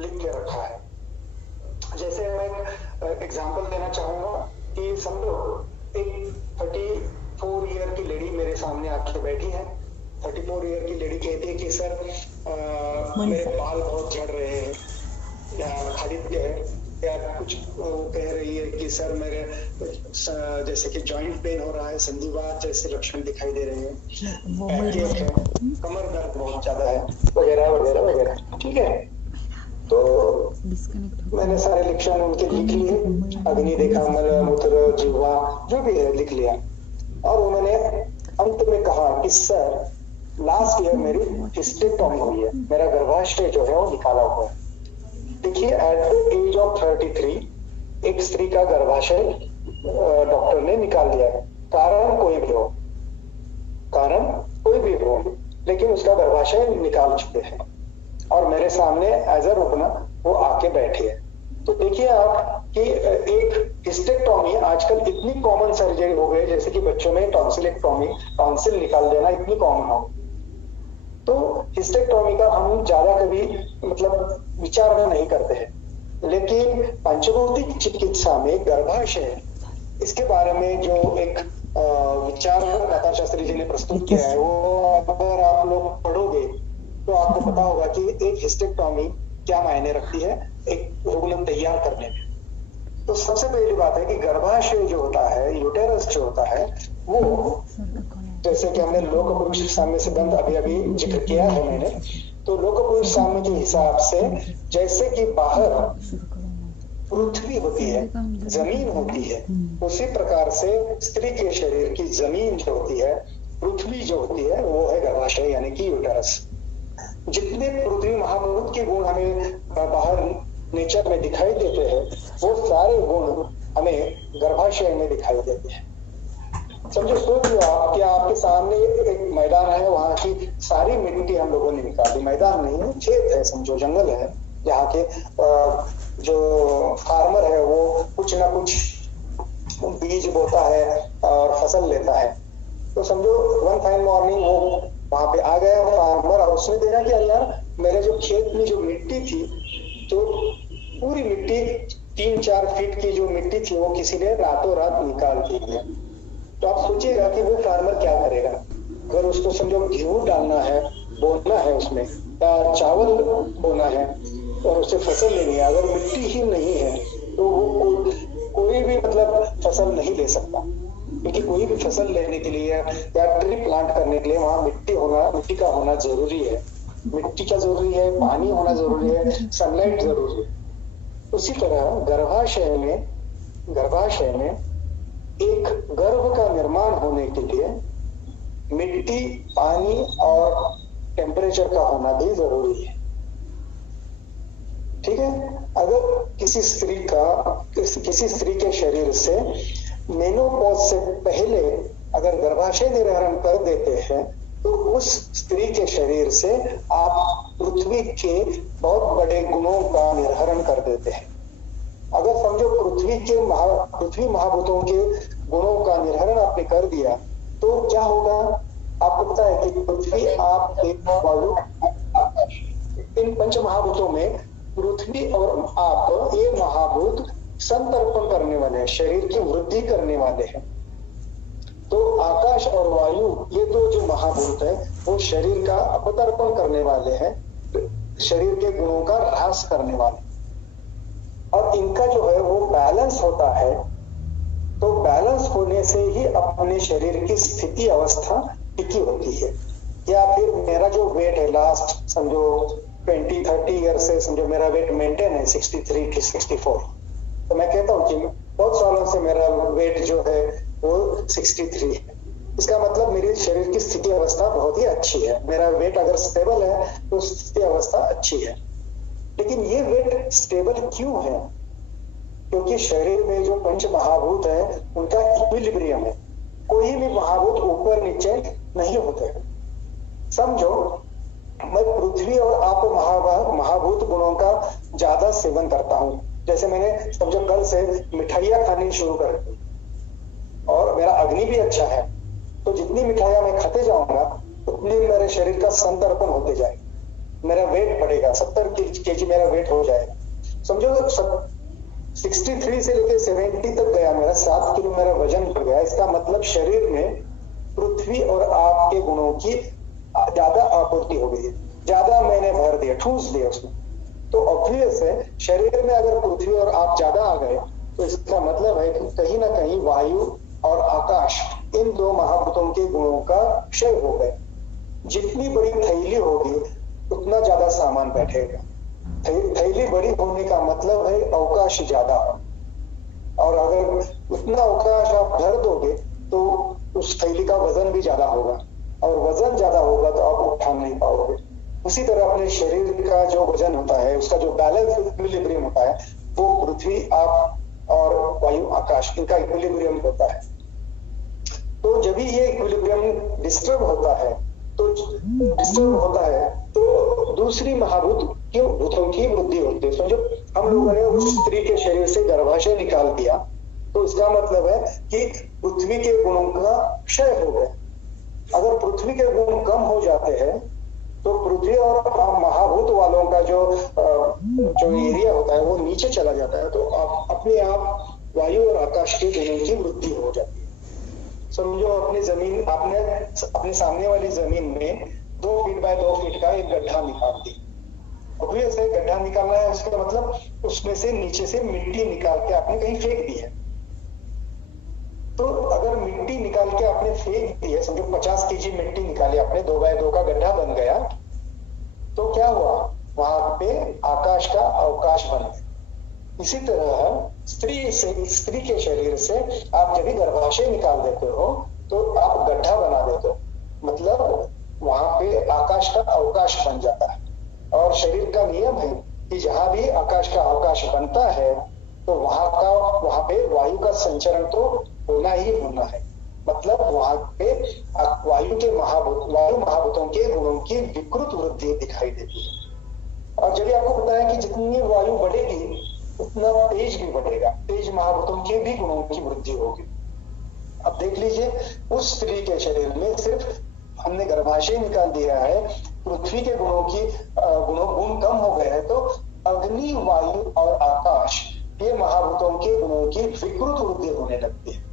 लिख के रखा है। जैसे मैं एग्जांपल देना चाहूंगा कि समझो एक 34 ईयर की लेडी मेरे सामने आके बैठी है। 34 ईयर की लेडी कहती है कि सर मेरे बाल बहुत झड़ रहे हैं, या खालित्य है, या कुछ कह रही है कि सर मेरे जैसे कि जॉइंट पेन हो रहा है, संधिवात जैसे लक्षण दिखाई दे रहे हैं, बैकएक है, कमर दर्द बहुत ज्यादा है, वगैरह वगैरह वगैरह। ठीक है, तो मैंने सारे लक्षण उनके लिख लिए, अग्नि देखा, मल मूत्र जिह्वा जो भी है लिख लिया, और उन्होंने अंत में कहा कि सर लास्ट ईयर मेरी हिस्टेक्टॉमी हुई है, मेरा गर्भाशय जो है वो निकाला हुआ है। देखिए एट द एज ऑफ 33 एक स्त्री का गर्भाशय डॉक्टर ने निकाल दिया है, कारण कोई भी हो, लेकिन उसका गर्भाशय निकाल चुके हैं और मेरे सामने एज अ रुग्ण वो आके बैठे हैं। तो देखिए आप कि एक हिस्टेक्टॉमी आजकल इतनी कॉमन सर्जरी हो गई, जैसे कि बच्चों में टॉन्सिलेक्टॉमी, टॉन्सिल निकाल देना इतनी कॉमन हो। तो हिस्टेक्टॉमी का हम ज्यादा कभी मतलब विचार नहीं करते हैं, लेकिन पंचभौतिक चिकित्सा में गर्भाशय, इसके बारे में जो एक विचार दातार शास्त्री जी ने प्रस्तुत किया है, वो अगर आप लोग पढ़ोगे तो आपको पता होगा कि एक हिस्टेक्टॉमी क्या मायने रखती है एक रुग्ण तैयार करने में। तो सबसे पहली बात है कि गर्भाशय जो होता है, यूटेरस जो होता है, वो जैसे कि हमने लोक पुरुष साम्य सिद्धांत अभी अभी जिक्र किया है मैंने, तो लोक पुरुष साम्य के हिसाब से जैसे कि बाहर पृथ्वी होती है, जमीन होती है, उसी प्रकार से स्त्री के शरीर की जमीन जो होती है, पृथ्वी जो होती है, वो है गर्भाशय यानी कि यूटरस। जितने पृथ्वी महाभूत के गुण हमें बाहर नेचर में दिखाई देते हैं, वो सारे गुण हमें गर्भाशय में दिखाई देते हैं। समझो, सोच लो आप कि आपके सामने एक मैदान है, वहां की सारी मिट्टी हम लोगों ने निकाली, मैदान नहीं है, खेत है, समझो जंगल है, यहाँ के जो फार्मर है वो कुछ ना कुछ बीज बोता है और फसल लेता है। तो समझो वन फाइन मॉर्निंग वो वहां पे आ गया फार्मर, और उसने देखा कि यार मेरे जो खेत में जो मिट्टी थी, तो पूरी मिट्टी 3-4 फीट की जो मिट्टी थी वो किसी ने रातों रात निकाल दी है। तो आप सोचिएगा कि वो फार्मर क्या करेगा। अगर उसको समझो गेहूं डालना है, बोना है, उसमें या चावल बोना है और उससे फसल लेनी है, अगर मिट्टी ही नहीं है तो वो कोई भी मतलब फसल नहीं ले सकता, क्योंकि कोई भी फसल लेने के लिए या ट्री प्लांट करने के लिए वहां मिट्टी का होना जरूरी है। मिट्टी क्या जरूरी है? पानी होना जरूरी है, सनलाइट जरूरी है। उसी तरह गर्भाशय में एक गर्भ का निर्माण होने के लिए मिट्टी, पानी और टेम्परेचर का होना भी जरूरी है। ठीक है। अगर किसी स्त्री के शरीर से मेनोपॉज से पहले अगर गर्भाशय निर्हरण कर देते हैं, तो उस स्त्री के शरीर से आप पृथ्वी के बहुत बड़े गुणों का निर्हरण कर देते हैं। अगर समझो पृथ्वी महाभूतों के गुणों का निर्हरण आपने कर दिया, तो क्या होगा? आपको पता है कि पृथ्वी, आप इन पंच महाभूतों में पृथ्वी और आप, ये महाभूत संतर्पण करने वाले हैं, शरीर की वृद्धि करने वाले हैं। तो आकाश और वायु, ये दो जो महाभूत है, वो शरीर का अपतर्पण करने वाले हैं, शरीर के गुणों का ह्रास करने वाले। और इनका जो है वो बैलेंस होता है, तो बैलेंस होने से ही अपने शरीर की स्थिति अवस्था टिकी होती है। या फिर मेरा जो वेट है लास्ट समझो 20-30 ईयर से समझो मेरा वेट मेंटेन है 63 to 64, तो मैं कहता हूँ कि बहुत सालों से मेरा वेट जो है वो 63 है। इसका मतलब मेरे शरीर की स्थिति अवस्था बहुत ही अच्छी है। मेरा वेट अगर स्टेबल है तो स्थिति अवस्था अच्छी है। लेकिन ये वेट स्टेबल क्यों है? क्योंकि शरीर में जो पंच महाभूत है उनका इक्विलिब्रियम है। कोई भी महाभूत ऊपर नीचे नहीं होते। समझो मैं पृथ्वी और आप महाभूत गुणों का ज्यादा सेवन करता हूं। जैसे मैंने समझो कल से मिठाइयां खानी शुरू कर दी और मेरा अग्नि भी अच्छा है, तो जितनी मिठाइयां मैं खाते जाऊंगा उतनी मेरे शरीर का संतर्पण होते जाएगा, मेरा वेट बढ़ेगा, 70 kg मेरा वेट हो जाएगा। समझो 63 से लेकर 70 तक गया, मेरा 7 किलो मेरा वजन बढ़ गया। इसका मतलब शरीर में पृथ्वी और आपके गुणों की ज्यादा आपूर्ति हो गई है, ज्यादा मैंने भर दिया, ठूस दिया उसमें। तो ऑब्वियस है शरीर में अगर पृथ्वी और आप ज्यादा आ गए तो इसका मतलब है कि कहीं ना कहीं वायु और आकाश, इन दो महाभूतों के गुणों का क्षय हो गए। जितनी बड़ी थैली होगी उतना ज्यादा सामान बैठेगा। थैली बड़ी होने का मतलब है अवकाश ज्यादा हो, और अगर उतना अवकाश आप भर दोगे तो उस थैली का वजन भी ज्यादा होगा, और वजन ज्यादा होगा तो आप उठा नहीं पाओगे। उसी तरह अपने शरीर का जो वजन होता है, उसका जो बैलेंस इक्विलिब्रियम होता है, वो पृथ्वी, आप और वायु आकाश, इनका इक्विलिब्रियम होता है। तो जब भी ये इक्विलिब्रियम डिस्टर्ब होता है तो दूसरी भूतों की वृद्धि होती है। समझो हम लोगों ने उस स्त्री के शरीर से गर्भाशय निकाल दिया, तो इसका मतलब है कि पृथ्वी के गुणों का क्षय हो गया। अगर पृथ्वी के गुण कम हो जाते हैं तो पृथ्वी और महाभूत वालों का जो एरिया होता है वो नीचे चला जाता है, तो अपने आप वायु और आकाश के गुणों की वृद्धि हो जाती है। समझो आपने अपने सामने वाली जमीन में 2 फीट बाय 2 फीट का एक गड्ढा निकाल दिया। ऑब्वियस है गड्ढा निकालना है, उसका मतलब उसमें से नीचे से मिट्टी निकाल के आपने कहीं फेंक दी है। तो अगर मिट्टी निकाल के आपने फेंक दी है, समझो 50 kg मिट्टी निकाली आपने, 2x2 का गड्ढा बन गया, तो क्या हुआ, वहां पे आकाश का अवकाश बन गया। इसी तरह स्त्री के शरीर से आप जब भी गर्भाशय निकाल देते हो तो आप गड्ढा बना देते हो, मतलब वहां पे आकाश का अवकाश बन जाता है। और शरीर का नियम है कि जहां भी आकाश का अवकाश बनता है तो वहां पे वायु का संचरण तो होना ही होना है, मतलब वहां पे वायु महाभूतों के गुणों की विकृत वृद्धि दिखाई देती है। और जब आपको पता है कि जितनी वायु बढ़ेगी उतना तेज भी बढ़ेगा, तेज महाभूतों के भी गुणों की वृद्धि होगी। अब देख लीजिए, उस स्त्री के शरीर में सिर्फ हमने गर्भाशय निकाल दिया है, पृथ्वी के गुण कम हो गए हैं, तो अग्नि, वायु और आकाश, ये महाभूतों के गुणों की विकृत वृद्धि होने लगती है।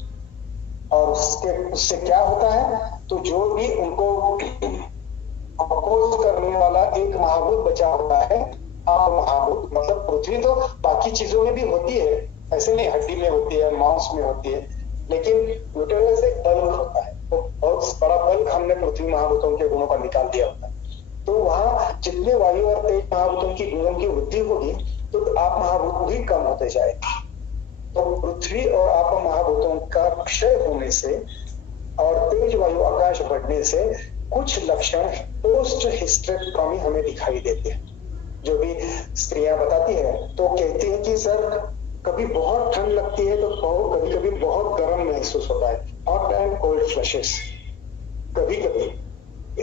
और उससे क्या होता है, तो जो भी उनको अपोज करने वाला एक महाभूत बचा हुआ है, महाभूत मतलब पृथ्वी तो बाकी चीजों में भी होती है, ऐसे नहीं हड्डी में होती है, मांस में होती है, लेकिन यूटेरस एक बल्ब होता है, तो बहुत बड़ा बल्ब हमने पृथ्वी महाभूतों के गुणों का निकाल दिया होता है। तो वहां जितने वायु और तेज महाभूतों की गुणों की वृद्धि होगी तो आप महाभूत भी कम होते जाएंगे। तो पृथ्वी और आप महाभूतों का क्षय होने से और तेज वायु आकाश बढ़ने से कुछ लक्षण पोस्ट हिस्टेरेक्टॉमी हमें दिखाई देते हैं। जो भी स्त्रियां बताती है तो कहती है कि सर कभी बहुत ठंड लगती है तो कभी कभी बहुत गर्म महसूस होता है, हॉट एंड कोल्ड फ्लशेस, कभी कभी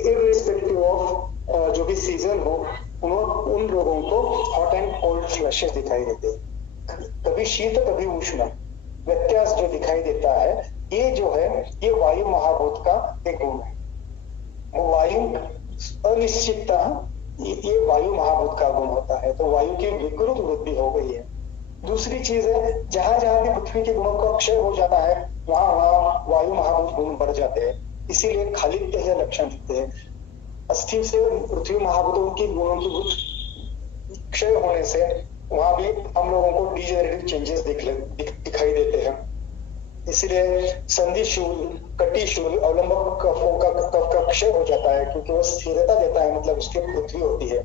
इररिस्पेक्टिव ऑफ जो भी सीजन हो उन लोगों को हॉट एंड कोल्ड फ्लशेस दिखाई देते हैं। कभी शीत कभी उष्ण व्यत्यास जो दिखाई देता है, ये जो है ये वायु महाभूत का एक गुण है। वायु अनिश्चितता ये वायु महाभूत का गुण होता है, तो वायु की विकृत वृद्धि हो गई है। दूसरी चीज है, जहां जहां भी पृथ्वी के गुणों का क्षय हो जाता है वहां वहां वायु महाभूत गुण बढ़ जाते हैं, इसीलिए खालित्य है लक्षण दिखते हैं। अस्थि से पृथ्वी महाभूतों की गुणों की क्षय होने से वहां भी हम लोगों को डिजेनरेटिव चेंजेस दिखाई देते हैं। इसलिए संधिशूल, कटिशूल, अवलंबक कफों का कफ का क्षय हो जाता है, क्योंकि वो स्थिरता देता है, मतलब उसकी पृथ्वी होती है।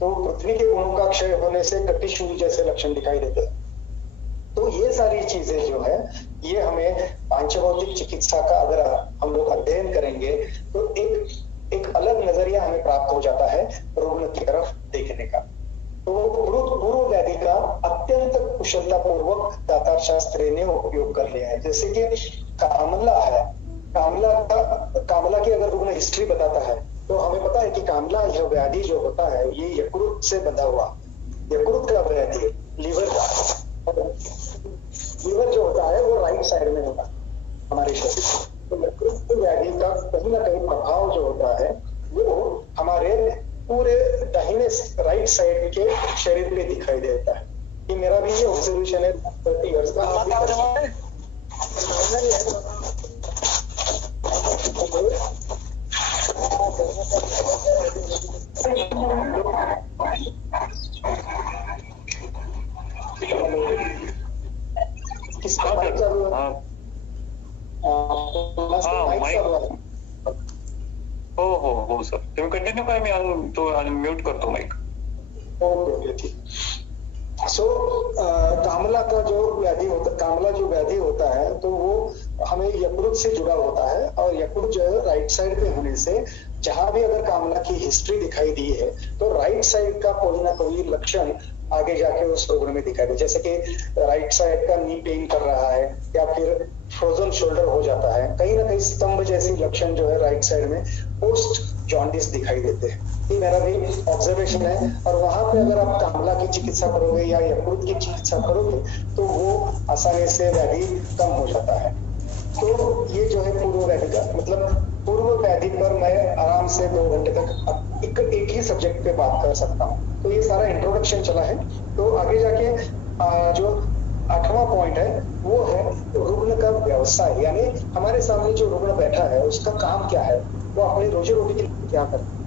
तो पृथ्वी के गुणों का क्षय होने से कटिशूल जैसे लक्षण दिखाई देते हैं। तो ये सारी चीजें जो है ये हमें पांचभौतिक चिकित्सा का अगर हम लोग अध्ययन करेंगे तो एक अलग नजरिया हमें प्राप्त हो जाता है रुग्ण की तरफ देखने का। तो पूर्व व्याधि का अत्यंत कुशलता पूर्वक दातार शास्त्री ने उपयोग कर लिया है। जैसे कि कामला है, कामला की अगर रुग्ण हिस्ट्री बताता है तो हमें पता है कि कामला यह व्याधि जो होता है ये यकृत से बंधा हुआ, यकृत का व्याधि, लीवर का, लीवर जो होता है वो राइट साइड में होता है हमारे शरीर में। तो यकृत व्याधि का कहीं ना कहीं प्रभाव जो होता है वो हमारे पूरे दाहिने राइट साइड के शरीर पे दिखाई देता है। कि मेरा भी ये ऑब्जर्वेशन है 30 इयर्स का। किस बात चालू है? हो सर, तुम्ही कंटिन्यू करा, मी तो अनम्यूट करतो माइक। ओके ठीक। सो कामला जो व्याधि होता है तो वो हमें यकृत से जुड़ा होता है, और यकृत जो है राइट साइड पे होने से जहां भी अगर कामला की हिस्ट्री दिखाई दी है तो राइट साइड का कोई ना कोई लक्षण आगे जाके उस रुग्ण में दिखाई दे। जैसे कि राइट साइड का नी पेन कर रहा है या फिर फ्रोजन शोल्डर हो जाता है, कहीं ना कहीं स्तंभ जैसी लक्षण जो है राइट साइड में पोस्ट जॉन्डिस दिखाई देते हैं। ये मेरा भी ऑब्जर्वेशन है। और वहां पे अगर आप कामला की चिकित्सा करोगे या यकृत की चिकित्सा करोगे तो वो आसानी से व्याधि कम हो जाता है। तो ये जो है पूर्व व्याधि का मतलब, पूर्व व्याधि पर मैं आराम से 2 घंटे तक एक ही सब्जेक्ट पे बात कर सकता हूँ। तो ये सारा इंट्रोडक्शन चला है। तो आगे जाके जो 8वां पॉइंट है वो है रुग्ण का व्यवसाय, यानी हमारे सामने जो रुग्ण बैठा है उसका काम क्या है, वो अपनी रोजी रोटी के लिए क्या करता है।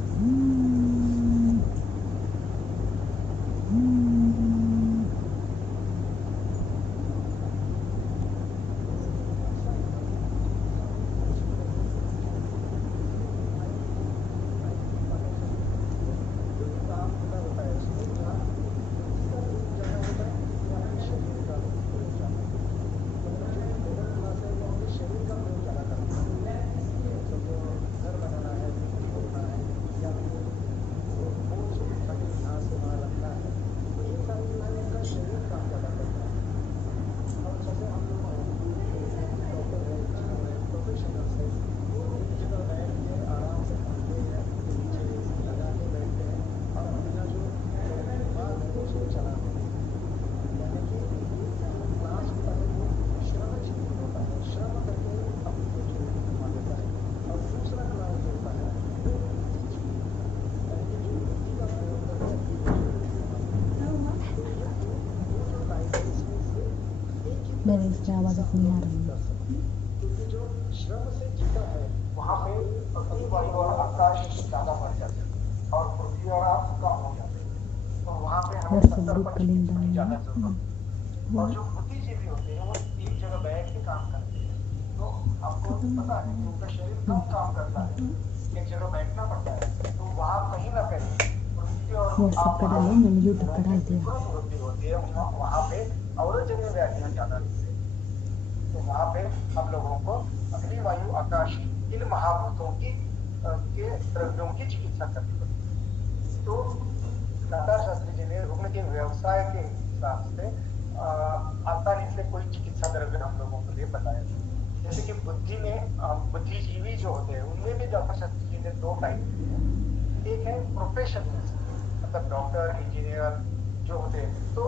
मेरे इसकी आवाज नहीं आ रही है। क्योंकि जो श्रम से जीता है वहां पे अग्नि वायु और आकाश ज्यादा बढ़ जाते हैं और पृथ्वी और आप कम हो जाते हैं। तो वहां पे हमें 70-25 की ज्यादा जरूरत है। और जो बुद्धिजीवी होते हैं वो एक जगह बैठ के काम करते हैं। तो आपको पता है कि उनका शरीर कम काम करता है, एक जगह बैठना पड़ता है। तो वहां कहीं ना कहीं पृथ्वी और आप होती है वहां पे और जगह व्याधियां ज्यादा होती है। तो वहां पे हम लोगों को अग्नि वायु आकाश इन महाभूतों की के द्रव्यों की चिकित्सा करनी पड़ती है। तो दाता शास्त्री जी ने रुग्ण के व्यवसाय के हिसाब से आसानी से कोई चिकित्सा द्रव्य हम लोगों को लिए बताया। जैसे कि बुद्धि में बुद्धिजीवी जो होते हैं उनमें भी दाता शास्त्री जी ने 2 टाइप दिए। एक है प्रोफेशनल्स, मतलब डॉक्टर इंजीनियर जो होते हैं, तो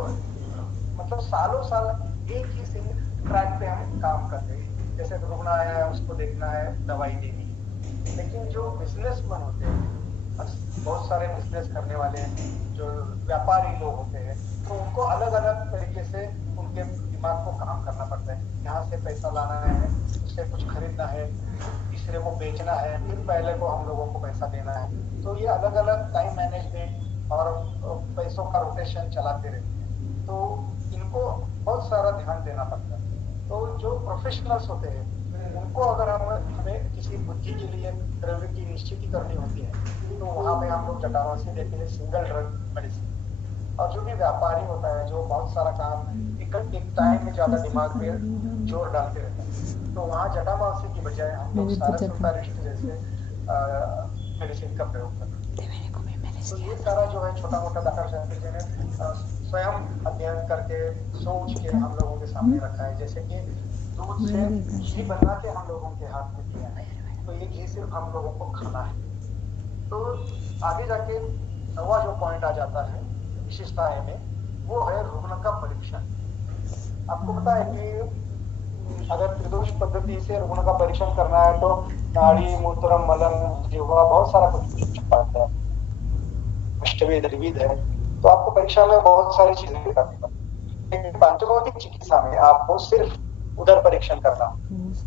मतलब सालों साल एक ही ट्रैक पे हम काम करते हैं। जैसे रुग्ण आया है उसको देखना है, दवाई देनी। लेकिन जो बिजनेसमैन होते हैं, बहुत सारे बिजनेस करने वाले जो व्यापारी लोग होते हैं, तो उनको अलग अलग तरीके से उनके दिमाग को काम करना पड़ता है। यहाँ से पैसा लाना है, उससे कुछ खरीदना है, तीसरे को बेचना है, फिर पहले को हम लोगों को पैसा देना है। तो ये अलग अलग टाइम मैनेजमेंट और पैसों का रोटेशन चलाते रहते हैं। तो इनको बहुत सारा ध्यान देना पड़ता है। तो जो प्रोफेशनल्स होते हैं उनको अगर हमें किसी बुद्धि के लिए द्रव्य की निश्चिति करनी होती है तो वहां पे हम लोग जटावासी देते हैं, सिंगल ड्रग मेडिसिन। और जो भी व्यापारी होता है जो बहुत सारा काम एक टाइम में ज्यादा दिमाग पे जोर डालते रहते हैं, तो वहाँ जटावासी की बजाय हम लोग सारस्वतारिष्ट जैसे मेडिसिन का प्रयोग करते हैं। तो ये सारा जो है छोटा मोटा दाता शास्त्री जी ने स्वयं अध्ययन करके सोच के हम लोगों के सामने रखा है। जैसे कि दूध से घी बना के हम लोगों के हाथ में दिया है, तो ये घी सिर्फ हम लोगों को खाना है। तो आगे जाके 9वां जो पॉइंट आ जाता है विशिष्टताएं में, वो है रुग्ण का परीक्षण। आपको पता है कि अगर त्रिदोष पद्धति से रुग्ण का परीक्षण करना है तो नाड़ी, मूत्र, मलन, जिह्वा, बहुत सारा कुछ आता है, अष्टवेद त्रिविध है। तो आपको परीक्षा में बहुत सारी चीजें करनी पड़ती है। लेकिन पंचभौतिक चिकित्सा में आपको सिर्फ उदर परीक्षण करना,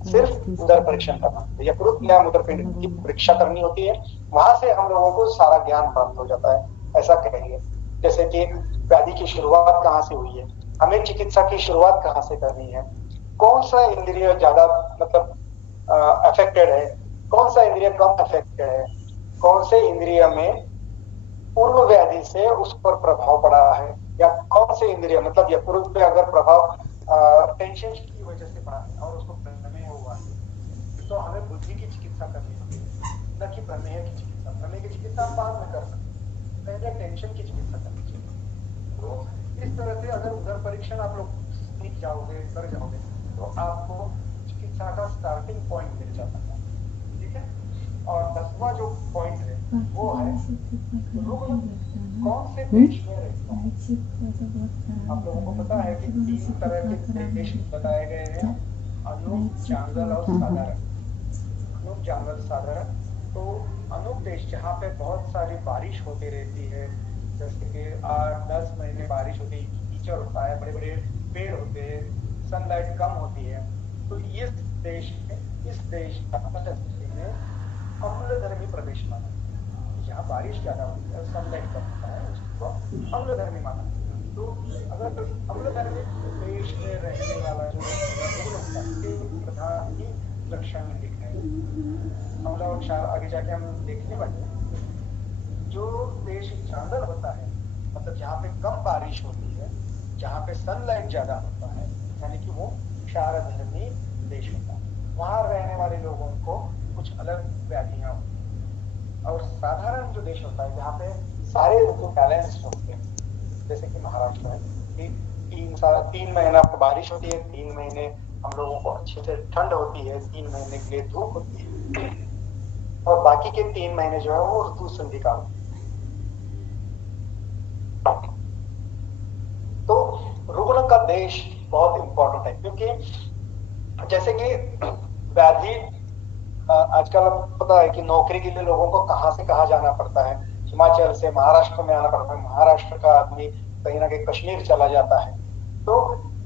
सिर्फ उदर परीक्षण करना, यकृत या मूत्रपिंड की परीक्षा करनी होती है। वहां से हम लोगों को सारा ज्ञान प्राप्त हो जाता है, ऐसा कहेंगे। जैसे कि व्याधि की शुरुआत कहाँ से हुई है, हमें चिकित्सा की शुरुआत कहाँ से करनी है, कौन सा इंद्रिय ज्यादा मतलब अफेक्टेड है, कौन सा इंद्रिय कम अफेक्टेड है, कौन से इंद्रिय में पूर्व व्याधि से उस पर प्रभाव पड़ा है, या कौन से इंद्रिय मतलब यकृत पे अगर प्रभाव टेंशन की वजह से पड़ा है और उसको प्रमेय हुआ है, तो हमें बुद्धि की चिकित्सा करनी होगी, न कि प्रमेय की चिकित्सा। प्रमेय की चिकित्सा हम बाद में कर सकते हैं, पहले टेंशन की चिकित्सा करनी चाहिए। तो इस तरह से अगर उधर परीक्षण आप लोग सीख जाओगे, कर जाओगे, तो आपको चिकित्सा का स्टार्टिंग पॉइंट मिल जाता है। ठीक है। और 10वां जो पॉइंट है वो है रुग्ण कौन से देश में रहता है। आप लोगों को पता है कि 3 तरह के देश बताए गए हैं, अनूप, जांगल और साधारण। अनूप, जांगल, साधारण। तो अनूप देश जहाँ पे बहुत सारी बारिश होती रहती है, जैसे कि 8-10 महीने बारिश होती है, कीचड़ होता है, बड़े बड़े पेड़ होते हैं, सनलाइट कम होती है, तो इस देश में अम्लधर्मी प्रदेश माना, जहाँ बारिश ज्यादा होती है, सनलाइट कम होता है, उसको अम्लधर्मी माना। तो अगर अम्लधर्मी देश में रहने वाला जो प्रधान ही लक्षण में दिख रहे हैं, अम्ल और क्षार आगे जाके हम देखने वाले। जो देश जांगल होता है, मतलब जहाँ पे कम बारिश होती है, जहाँ पे सनलाइट ज्यादा होता है, यानी कि वो क्षारधर्मी देश होता है, वहां रहने वाले लोगों को कुछ अलग व्याधियां होती हैं। और साधारण जो देश होता है जहाँ पे सारे ऋतु बैलेंस होते हैं, जैसे कि महाराष्ट्र है, 3 महीना बारिश होती है, 3 महीने हम लोगों को अच्छे से ठंड होती है, 3 महीने के लिए धूप होती है, और बाकी के 3 महीने जो है वो ऋतु संधि का होती है। तो रुग्ण का देश बहुत इंपॉर्टेंट है, क्योंकि जैसे कि व्याधि आजकल पता है कि नौकरी के लिए लोगों को कहाँ से कहाँ जाना पड़ता है, हिमाचल से महाराष्ट्र में आना पड़ता है, महाराष्ट्र का आदमी कहीं ना कहीं कश्मीर चला जाता है। तो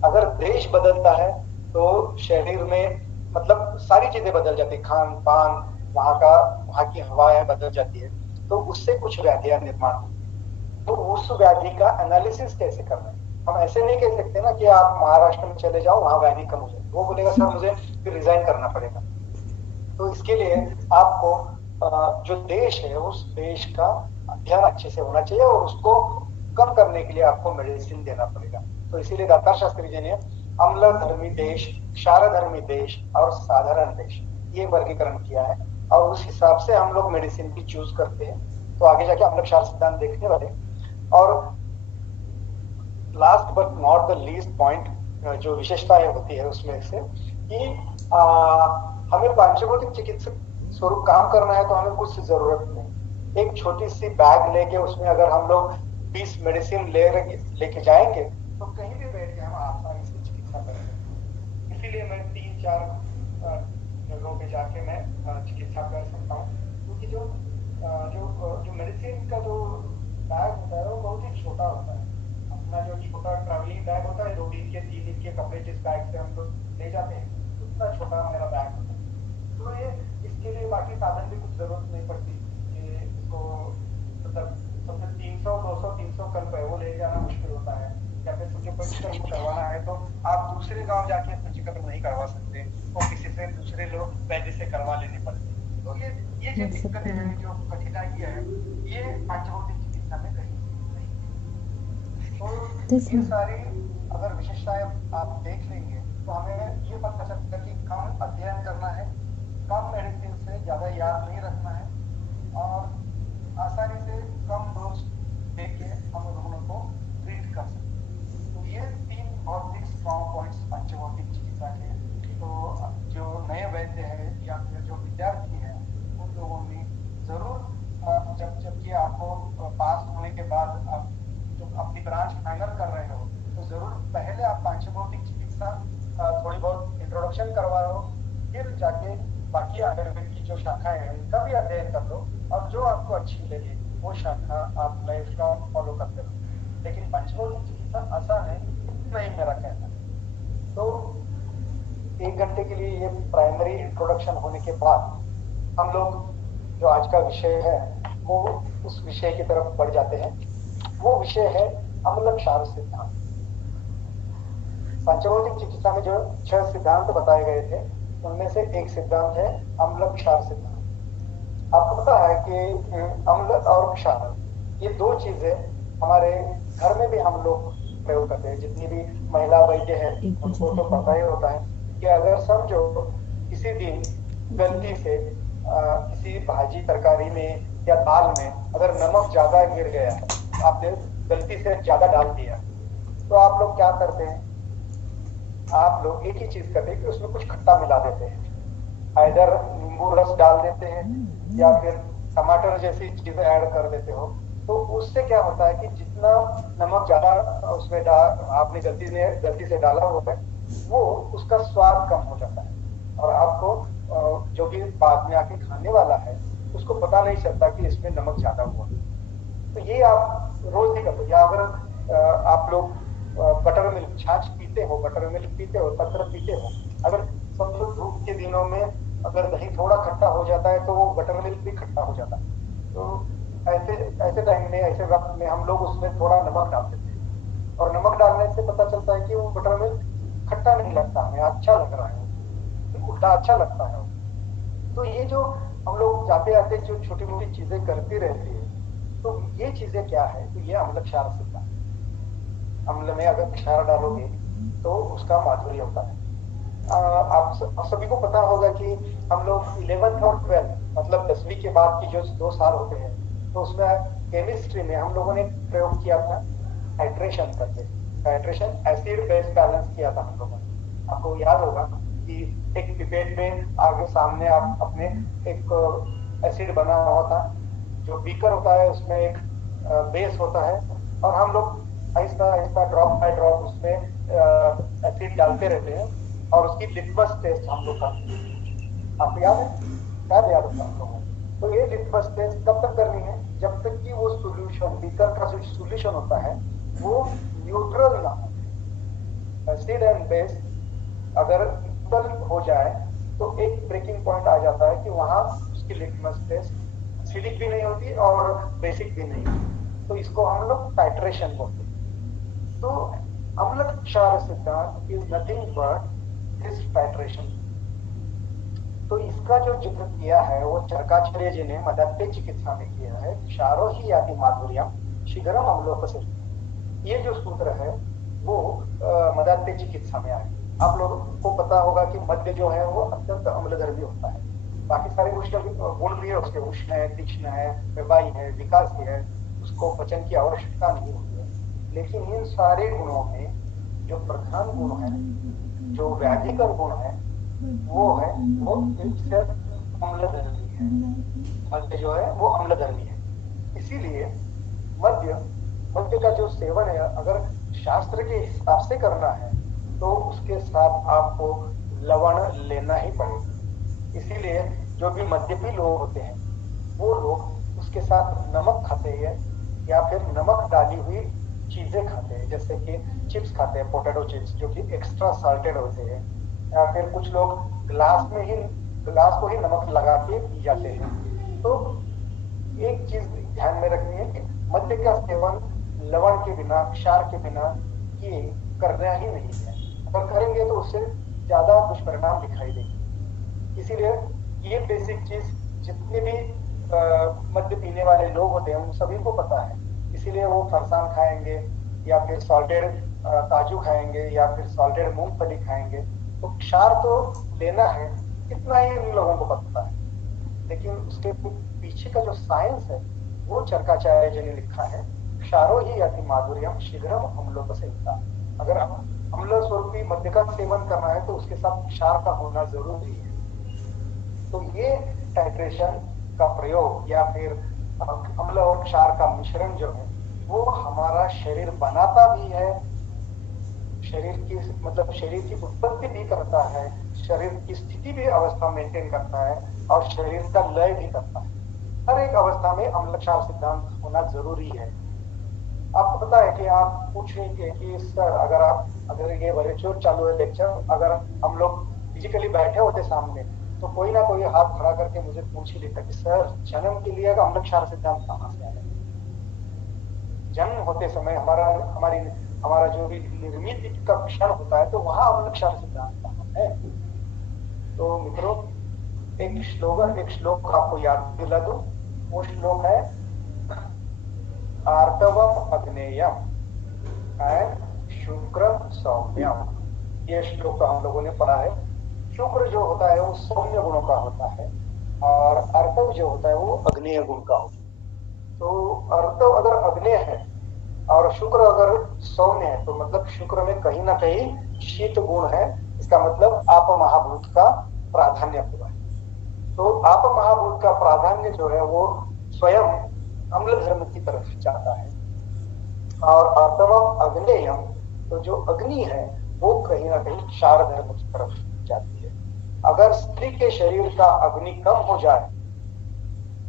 अगर देश बदलता है तो शरीर में मतलब सारी चीजें बदल जाती है, खान पान, वहाँ की हवाएं बदल जाती है, तो उससे कुछ व्याधियां निर्माण होती है। तो उस व्याधि का एनालिसिस कैसे करना है? हम ऐसे नहीं कह सकते ना कि आप महाराष्ट्र में चले जाओ, वहां व्याधि कम हो जाए। वो बोलेगा सर मुझे फिर रिजाइन करना पड़ेगा। तो इसके लिए आपको जो देश है उस देश का अध्ययन अच्छे से होना चाहिए और उसको कम करने के लिए आपको मेडिसिन देना पड़ेगा। तो इसीलिए दातार शास्त्री जी ने अम्ल धर्मी देश, क्षार धर्मी देश और साधारण देश ये वर्गीकरण किया है, और उस हिसाब से हम लोग मेडिसिन की चूज करते हैं। तो आगे जाके हम लोग क्षार सिद्धांत देखने वाले। और last but not the least point, जो विशेषताएं होती है उसमें से कि हमें पांचभौतिक चिकित्सक स्वरूप काम करना है तो हमें कुछ जरूरत नहीं। एक छोटी सी बैग लेके उसमें अगर हम लोग 20 मेडिसिन लेके जाएंगे तो कहीं भी बैठ के हम आसानी से चिकित्सा करेंगे। इसीलिए मैं 3-4 जगहों पे जाके मैं चिकित्सा कर सकता हूँ, क्योंकि जो मेडिसिन का जो बैग होता है वो बहुत ही छोटा होता है। अपना जो छोटा ट्रैवलिंग बैग होता है, 2 दिन के 3 दिन के कपड़े जिस बैग से हम लोग ले जाते हैं, उतना छोटा मेरा बैग होता है। तो ये इसके लिए बाकी साधन भी कुछ जरूरत नहीं पड़ती कि इसको मतलब सबसे 300-200-300 कल पे वो ले जाना मुश्किल होता है, या फिर मुझे पंजीकरण करवाना है तो आप दूसरे गांव जाके पंजीकरण नहीं करवा सकते, तो किसी से दूसरे लोग वैद्य से करवा लेने पड़ते। तो ये जो दिक्कतें हैं, जो कठिनाइयां है, ये पांचभौतिक चिकित्सा में कहीं नहीं। तो ये सारी अगर विशेषताएं आप देख लेंगे तो हमें ये पता चलता है कि कम अध्ययन करना है, कम मेडिसिन से ज्यादा याद नहीं रखना है, और आसानी से कम डोज देके हम रोगों को ट्रीट कर सकते हैं। तो ये 3 बहुत ही स्ट्रॉन्ग पॉइंट्स पंचभौतिक चिकित्सा के। तो जो नए वैद्य है या फिर जो विद्यार्थी है, उन लोगों ने जरूर जबकि आपको पास होने के बाद आप जो अपनी ब्रांच फाइनल कर रहे हो, तो जरूर पहले आप पंचभौतिक चिकित्सा थोड़ी बहुत इंट्रोडक्शन करवा लो, फिर जाके बाकी आयुर्वेद की जो शाखाएं हैं उनका भी अध्ययन कर लो, और जो आपको अच्छी लगे वो शाखा आप लाइफ लॉन्ग फॉलो करते रहो। लेकिन पंचभौतिक चिकित्सा आसान है, इतना ही मेरा कहना है। तो 1 घंटे के लिए ये प्राइमरी इंट्रोडक्शन होने के बाद हम लोग जो आज का विषय है वो उस विषय की तरफ बढ़ जाते हैं। वो विषय है अम्ल क्षार सिद्धांत। पंचभौतिक चिकित्सा में जो 6 सिद्धांत बताए गए थे उनमें से एक सिद्धांत है अम्ल क्षार सिद्धांत। आपको पता है कि अम्ल और क्षार ये 2 चीजें हमारे घर में भी हम लोग प्रयोग करते हैं। जितनी भी महिला वैद्य है उनको तो पता ही होता है कि अगर समझो किसी दिन गलती से किसी भाजी तरकारी में या दाल में अगर नमक ज्यादा गिर गया, आपने गलती से ज्यादा डाल दिया, तो आप लोग क्या करते हैं? आप लोग एक ही चीज करते हैं कि उसमें कुछ खट्टा मिला देते हैं, आइदर नींबू रस डाल देते हैं या फिर टमाटर जैसी चीजें ऐड कर देते हो। तो उससे क्या होता है कि जितना नमक ज्यादा उसमें आपने गलती से डाला हुआ है, वो उसका स्वाद कम हो जाता है, और आपको जो भी बाद में आके खाने वाला है उसको पता नहीं चलता कि इसमें नमक ज्यादा हुआ। तो ये आप रोज नहीं करते। या अगर आप लोग बटर मिल्क छाछ पीते हो, बटर मिल्क पीते हो, तकर पीते हो, अगर समझो धूप के दिनों में अगर दही थोड़ा खट्टा हो जाता है तो वो बटर मिल्क भी खट्टा हो जाता है। तो ऐसे टाइम में, ऐसे वक्त में हम लोग उसमें थोड़ा नमक डाल देते हैं, और नमक डालने से पता चलता है कि वो बटर मिल्क खट्टा नहीं लगता, हमें अच्छा लग रहा है, उल्टा अच्छा लगता है। तो ये जो हम लोग जाते आते जो छोटी मोटी चीजें करती रहती है, तो ये चीजें क्या है? तो ये अम्ल क्षार सिद्धांत। अम्ल में अगर क्षार डालोगे तो उसका माधुर्य होता है। आप सभी को पता होगा कि हम लोग 11th और 12th मतलब 10वीं के बाद की जो 2 साल होते हैं, तो उसमें केमिस्ट्री में हम लोगों ने प्रयोग किया था हाइड्रेशन करके। हाइड्रेशन एसिड बेस बैलेंस किया था हम लोगों ने। आपको याद होगा कि एक पिपेट में आगे सामने आप अपने एक एसिड बना हुआ था, जो बीकर होता है उसमें एक बेस होता है, और हम लोग Aahista Aahista drop by drop उसमें एसिड डालते रहते हैं, और उसकी लिटमस टेस्ट हम लोग करते हैं। आपको याद है? शायद याद होता है आप लोगों को। तो ये लिटमस टेस्ट कब तक करनी है? जब तक कि वो सोल्यूशन, बीकर का जो सोल्यूशन होता है वो न्यूट्रल ना हो। एसिड एंड बेस अगर इक्वल हो जाए तो एक ब्रेकिंग पॉइंट आ जाता है कि वहां उसकी लिटमस टेस्ट एसिडिक भी नहीं होती और बेसिक भी नहीं होती, तो इसको हम लोग टाइट्रेशन बोलते हैं। तो अम्ल क्षार सिद्धांत is nothing but this titration. तो इसका जो जिक्र किया है वो चरकाचार्य जी ने मदात्य चिकित्सा में किया है, क्षारो ही याति माधुर्यम शीघ्रम अम्लोपसर्जनम। ये जो सूत्र है वो मदात्य चिकित्सा में आए। आप लोगों को पता होगा कि मद्य जो है वो अत्यंत अम्लधर्मी होता है, बाकी सारे उष्ण गुण भी है उसके, उष्ण है, तीक्ष्ण है, वायु है, विकासी है, उसको पचन की आवश्यकता नहीं होती है। लेकिन इन सारे गुणों में जो प्रधान गुण है, जो व्याधिकर गुण है, वो है वो अम्लधर्मी है। मद्य जो है वो अम्लधर्मी है। इसीलिए मद्य का जो सेवन है अगर शास्त्र के हिसाब से करना है तो उसके साथ आपको लवण लेना ही पड़ेगा। इसीलिए जो भी मद्यपी लोग होते हैं वो लोग उसके साथ नमक खाते हैं या फिर नमक डाली हुई चीजें खाते हैं, जैसे कि चिप्स खाते हैं, पोटैटो चिप्स, जो कि एक्स्ट्रा साल्टेड होते हैं, या फिर कुछ लोग ग्लास को ही नमक लगा के पी जाते हैं। तो एक चीज ध्यान में रखनी है कि मद्य का सेवन लवण के बिना, क्षार के बिना ये करना ही नहीं है। अगर करेंगे तो उससे ज्यादा दुष्परिणाम दिखाई देंगे। इसीलिए ये बेसिक चीज जितने भी मद्य पीने वाले लोग होते हैं उन सभी को पता है। इसीलिए वो फरसान खाएंगे या फिर सॉल्टेड काजू खाएंगे या फिर सॉल्टेड मूंगफली खाएंगे। तो क्षार तो लेना है, इतना ही उन लोगों को पता है। लेकिन उसके पीछे का जो साइंस है वो चरकाचार्य जी ने लिखा है, क्षारो ही याति माधुर्यम शीघ्रम अम्लोपसेवता। अगर अम्ल स्वरूपी मद्य का सेवन करना है तो उसके साथ क्षार का होना जरूरी है। तो ये टाइट्रेशन का प्रयोग या फिर अम्ल और क्षार का मिश्रण जो है वो हमारा शरीर बनाता भी है, शरीर की मतलब शरीर की उत्पत्ति भी करता है, शरीर की स्थिति भी अवस्था मेंटेन करता है और शरीर का लय भी करता है। हर एक अवस्था में अम्ल क्षार सिद्धांत होना जरूरी है। आपको पता है कि आप पूछ रहे थे कि सर अगर ये वर्चुअल चालू है लेक्चर, अगर हम लोग फिजिकली बैठे होते सामने तो कोई ना कोई हाथ खड़ा करके मुझे पूछ ही लेता कि सर जन्म के लिए अम्ल क्षार सिद्धांत कहाँ से आया। जन्म होते समय हमारा जो भी निर्मित का क्षण होता है तो वहां अम्ल क्षार सिद्धांत कहाँ है। तो मित्रों एक श्लोक आपको याद दिला दूं। वो श्लोक है आर्तवम अग्नेयम एंड शुक्रम सौम्यम। ये श्लोक हम लोगों ने पढ़ा है। शुक्र जो होता है वो सौम्य गुणों का होता है और अर्तव जो होता है वो अग्नेय गुण का होता है। तो अर्तव अगर अग्नेय है और शुक्र अगर सौम्य है तो मतलब शुक्र में कहीं ना कहीं शीत गुण है। इसका मतलब आप महाभूत का प्राधान्य हुआ है। तो आप महाभूत का प्राधान्य जो है वो स्वयं अम्ल धर्म की तरफ जाता है। और अर्तवम अग्नेयम, तो जो अग्नि है वो कहीं ना कहीं क्षार धर्म की तरफ जाती है। अगर स्त्री के शरीर का अग्नि कम हो जाए,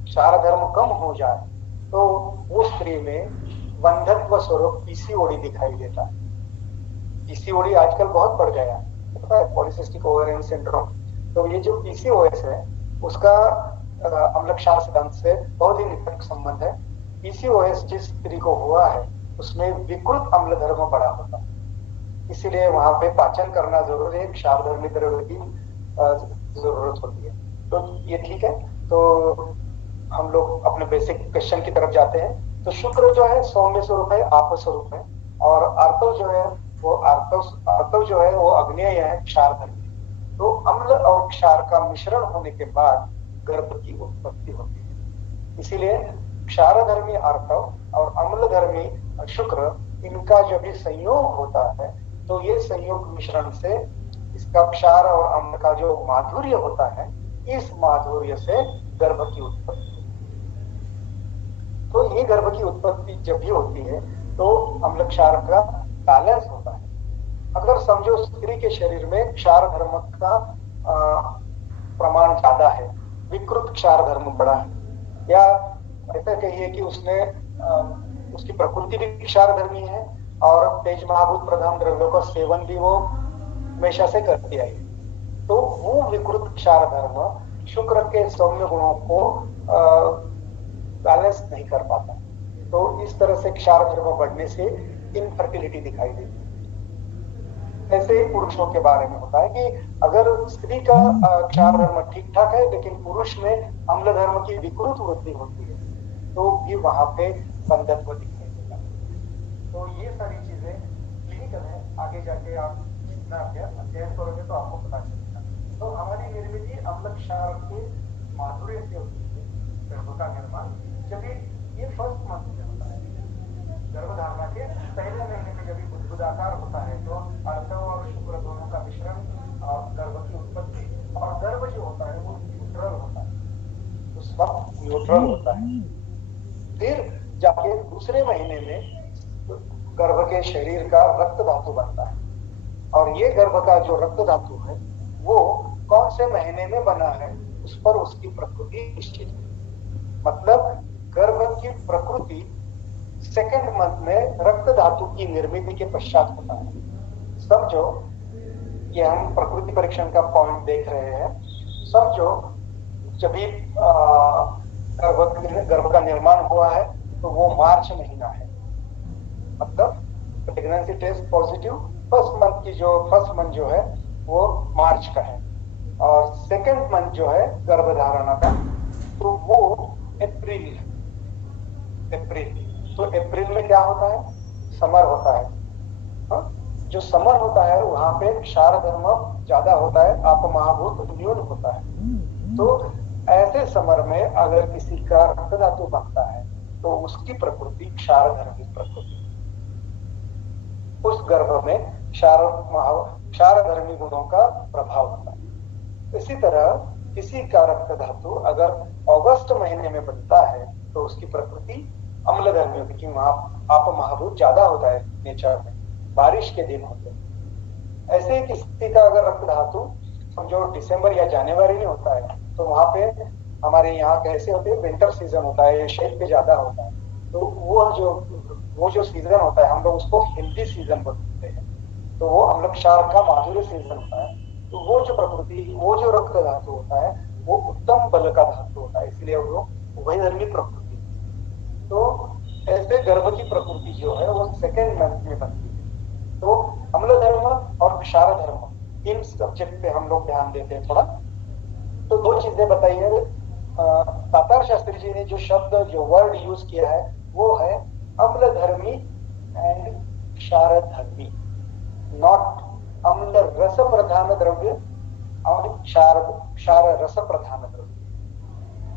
क्षार धर्म कम हो जाए, तो वो स्त्री में बंधत्व स्वरूप पीसीओडी दिखाई देता है। पीसीओडी आजकल बहुत बढ़ गया है, पता है, पॉलीसिस्टिक ओवेरियन सिंड्रोम। तो ये जो पीसीओएस है उसका अम्ल क्षार सिद्धांत से बहुत ही निकट संबंध है। पीसीओएस जिस स्त्री को हुआ है उसमें विकृत अम्ल धर्म बड़ा होता है, इसीलिए वहां पे पाचन करना जरूरी है, क्षार धर्मी द्रव्य की जरूरत होती है। तो ये ठीक है। तो हम लोग अपने बेसिक क्वेश्चन की तरफ जाते हैं। तो शुक्र जो है सौम्य स्वरूप है, आप स्वरूप है, और आर्तव जो है वो अग्नेय है, क्षार धर्मी। तो अम्ल और क्षार का मिश्रण होने के बाद गर्भ की उत्पत्ति होती है। इसीलिए क्षार धर्मी आर्तव और अम्ल धर्मी शुक्र, इनका जो भी संयोग होता है तो ये संयोग मिश्रण से इसका क्षार और अम्ल का जो माधुर्य होता है, इस माधुर्य से गर्भ की उत्पत्ति। तो ये गर्भ की उत्पत्ति जब भी होती है तो अम्ल क्षार का बैलेंस होता है। अगर समझो स्त्री के शरीर में क्षार धर्म का प्रमाण ज्यादा है, विकृत क्षार धर्म बड़ा है, या ऐसा कहिए कि उसकी प्रकृति भी क्षार धर्मी है और तेज महाभूत प्रधान द्रव्यों का सेवन भी वो हमेशा से करती आई है। तो वो विकृत क्षार धर्म शुक्र के सौम्य गुणों को बैलेंस नहीं कर पाता। तो इस तरह से क्षार धर्म बढ़ने से इनफर्टिलिटी दिखाई देती है। ऐसे ही पुरुषों के बारे में होता है कि अगर स्त्री का क्षार धर्म ठीक ठाक है लेकिन पुरुष में अम्ल धर्म की विकृत वृद्धि होती है तो भी वहां पे बंधत्व दिखाई देता है। तो ये सारी चीजें क्लिनिकल है, आगे जाके आप जितना अध्ययन करोगे तो आपको पता चलेगा। तो हमारी निर्मिति अम्ल क्षार के माधुर्य से होती है गर्भ का निर्माण। जब ये फर्स्ट मंथ में होता है, गर्भधारणा के पहले महीने में जब बुद्बुदाकार होता है तो अर्ध और शुक्र दोनों का मिश्रण और गर्भ की उत्पत्ति, और गर्भ जो होता है वो न्यूट्रल होता है, उस वक्त न्यूट्रल होता है। फिर जाके दूसरे महीने में गर्भ के शरीर का रक्त धातु बनता है, और ये गर्भ का जो रक्त धातु है वो कौन से महीने में बना है उस पर उसकी प्रकृति निश्चित है। मतलब गर्भ की प्रकृति सेकेंड मंथ में रक्त धातु की निर्मिति के पश्चात होता है। समझो कि हम प्रकृति परीक्षण का पॉइंट देख रहे हैं। समझो जब भी गर्भ का निर्माण हुआ है तो वो मार्च महीना है, मतलब pregnancy test positive first month जो है वो मार्च का है, और सेकेंड मंथ जो है गर्भधारणा का तो वो अप्रैल। तो अप्रैल में क्या होता है, समर होता है। जो समर होता है वहां पे क्षार धर्म ज्यादा होता है, आप महाभूत न्यून होता है। तो ऐसे समर में अगर किसी का रक्त धातु बनता है तो उसकी प्रकृति क्षार धर्मी प्रकृति, उस गर्भ में क्षार धर्मी गुणों का प्रभाव होता है। इसी तरह किसी का रक्त धातु अगर अगस्त महीने में बनता है तो उसकी प्रकृति अम्ल धर्मी होती है, क्योंकि वहां आप महाभूत ज्यादा होता है नेचर में, बारिश के दिन होते हैं। ऐसे ही किसी का अगर रक्त धातु समझो दिसंबर या जनवरी में होता है तो वहां पे हमारे यहाँ कैसे होते हैं, विंटर सीजन होता है, शेड पे ज्यादा होता है। तो वो जो सीजन होता है हम लोग उसको हिंदी सीजन बोलते हैं। तो वो अम्ल क्षार का माधुर्य सीजन होता है। तो वो जो प्रकृति, वो जो रक्त धातु होता है वो उत्तम बल का धातु होता है, इसलिए वो वही धर्मी प्रकृति। तो ऐसे गर्भ की प्रकृति जो है वो सेकेंड मंथ में बनती है। तो अम्ल धर्म और क्षार धर्म इन सब्जेक्ट पे हम लोग ध्यान देते हैं थोड़ा। तो दो चीजें बताई है तातार शास्त्री जी ने, जो वर्ड यूज किया है वो है अम्ल धर्मी एंड क्षार धर्मी, नॉट अम्ल रस प्रधान द्रव्य और क्षार रस प्रधान द्रव्य।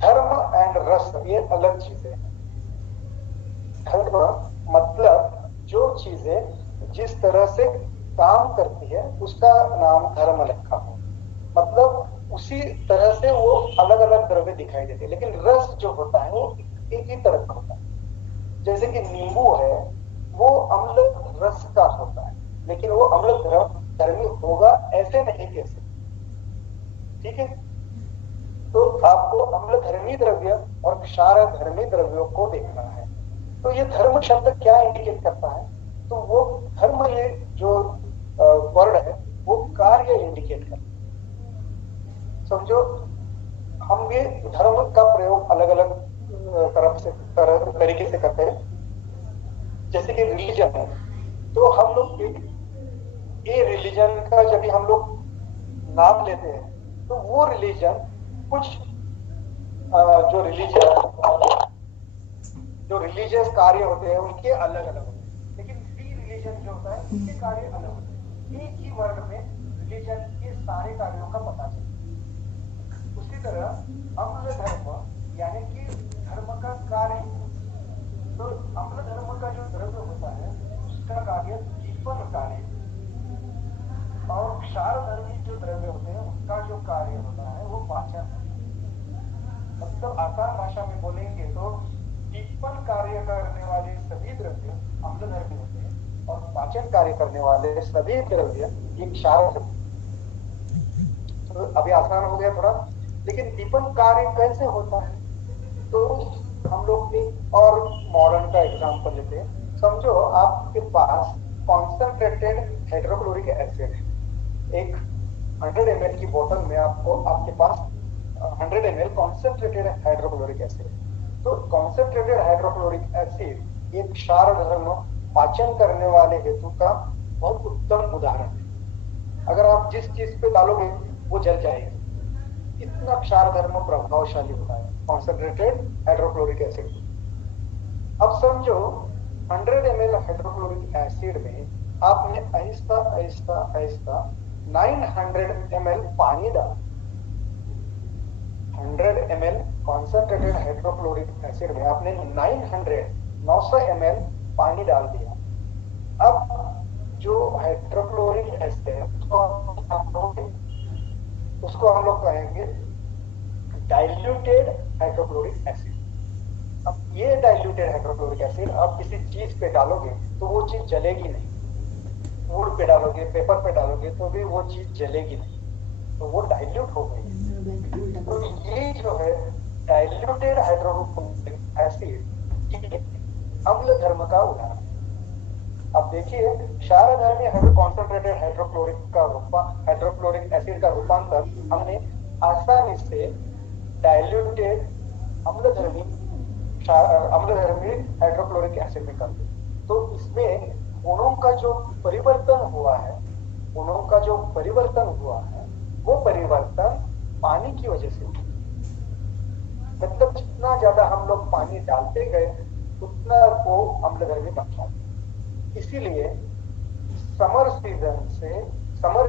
धर्म एंड रस ये अलग चीजें हैं। धर्म मतलब जो चीजें जिस तरह से काम करती है उसका नाम धर्म रखा हो, मतलब उसी तरह से वो अलग अलग द्रव्य दिखाई देते हैं, लेकिन रस जो होता है वो एक ही तरह का होता है। जैसे कि नींबू है वो अम्ल रस का होता है, लेकिन वो अम्ल धर्मी होगा ऐसे नहीं कह सकते, ठीक है। तो आपको अम्ल धर्मी द्रव्य और क्षार धर्मी द्रव्यों को देखना है। तो ये धर्म शब्द क्या इंडिकेट करता है, तो वो धर्म ये जो वर्ड है वो कार्य इंडिकेट करता है। समझो हम ये धर्म का प्रयोग अलग अलग तरीके से करते हैं। जैसे कि रिलीजन है तो हम लोग ये रिलीजन का जब भी हम लोग नाम लेते हैं तो वो रिलीजन कुछ जो रिलीजियस कार्य होते हैं उनके अलग अलग होते हैं, लेकिन फ्री रिलीजन जो होता है उसके कार्य अलग होते हैं। एक ही वर्ड में रिलीजन के सारे कार्यों का पता चलता है। उसी तरह अम्ल धर्म यानी कि धर्म का कार्य, तो अम्ल धर्म का जो द्रव्य होता है उसका कार्य दीपन कार्य, और क्षार धर्मी जो द्रव्य होते हैं उसका जो कार्य होता है वो पाचन। मतलब आसान भाषा में बोलेंगे तो दीपन कार्य करने वाले सभी द्रव्य अम्ल धर्मी होते हैं और पाचन कार्य करने वाले सभी द्रव्य ये क्षार धर्मी। तो अभी आसान हो गया थोड़ा, लेकिन दीपन कार्य कैसे होता है तो हम लोग एक और मॉडर्न का एग्जांपल लेते हैं। समझो आपके पास कॉन्सेंट्रेटेड हाइड्रोक्लोरिक एसिड है, एक 100 ml की बोतल में आपके पास 100 ml कॉन्सेंट्रेटेड हाइड्रोक्लोरिक एसिड। तो कॉन्सेंट्रेटेड हाइड्रोक्लोरिक एसिड एक क्षार धर्म पाचन करने वाले हेतु का बहुत उत्तम उदाहरण है। अगर आप जिस चीज पे डालोगे वो जल जाएगी, इतना क्षार धर्म प्रभावशाली होता है कॉन्सेंट्रेटेड हाइड्रोक्लोरिक एसिड। अब समझो 100 ml हाइड्रोक्लोरिक एसिड में आपने आहिस्ता आहिस्ता आहिस्ता 900 ml पानी डाला। 100 ml कॉन्सेंट्रेटेड हाइड्रोक्लोरिक एसिड में आपने 900 ml पानी डाल दिया। अब जो हाइड्रोक्लोरिक एसिड है उसको हम लोग कहेंगे डाइल्यूटेड हाइड्रोक्लोरिक एसिड। अब ये डाइल्यूटेड हाइड्रोक्लोरिक एसिड आप किसी चीज पे डालोगे तो वो चीज जलेगी नहीं। वुड पे डालोगे, पेपर पे डालोगे तो भी वो चीज जलेगी नहीं, तो वो डाइल्यूट हो गई। तो ये जो है डाइल्यूटेड हाइड्रोक्लोरिक एसिड अम्ल धर्म का उदाहरण है। अब देखिए क्षारधर्मी कॉन्सेंट्रेटेड हाइड्रोक्लोरिक एसिड का रूपांतर हमने आसानी से डाइल्यूटेड अम्लधर्मी हाइड्रोक्लोरिक एसिड में कर दिया। तो इसमें गुणों का जो परिवर्तन हुआ है वो परिवर्तन पानी की वजह से हुआ। मतलब जितना ज्यादा हम लोग पानी डालते गए उतना वो अम्लधर्मी बनता है। इसीलिए समर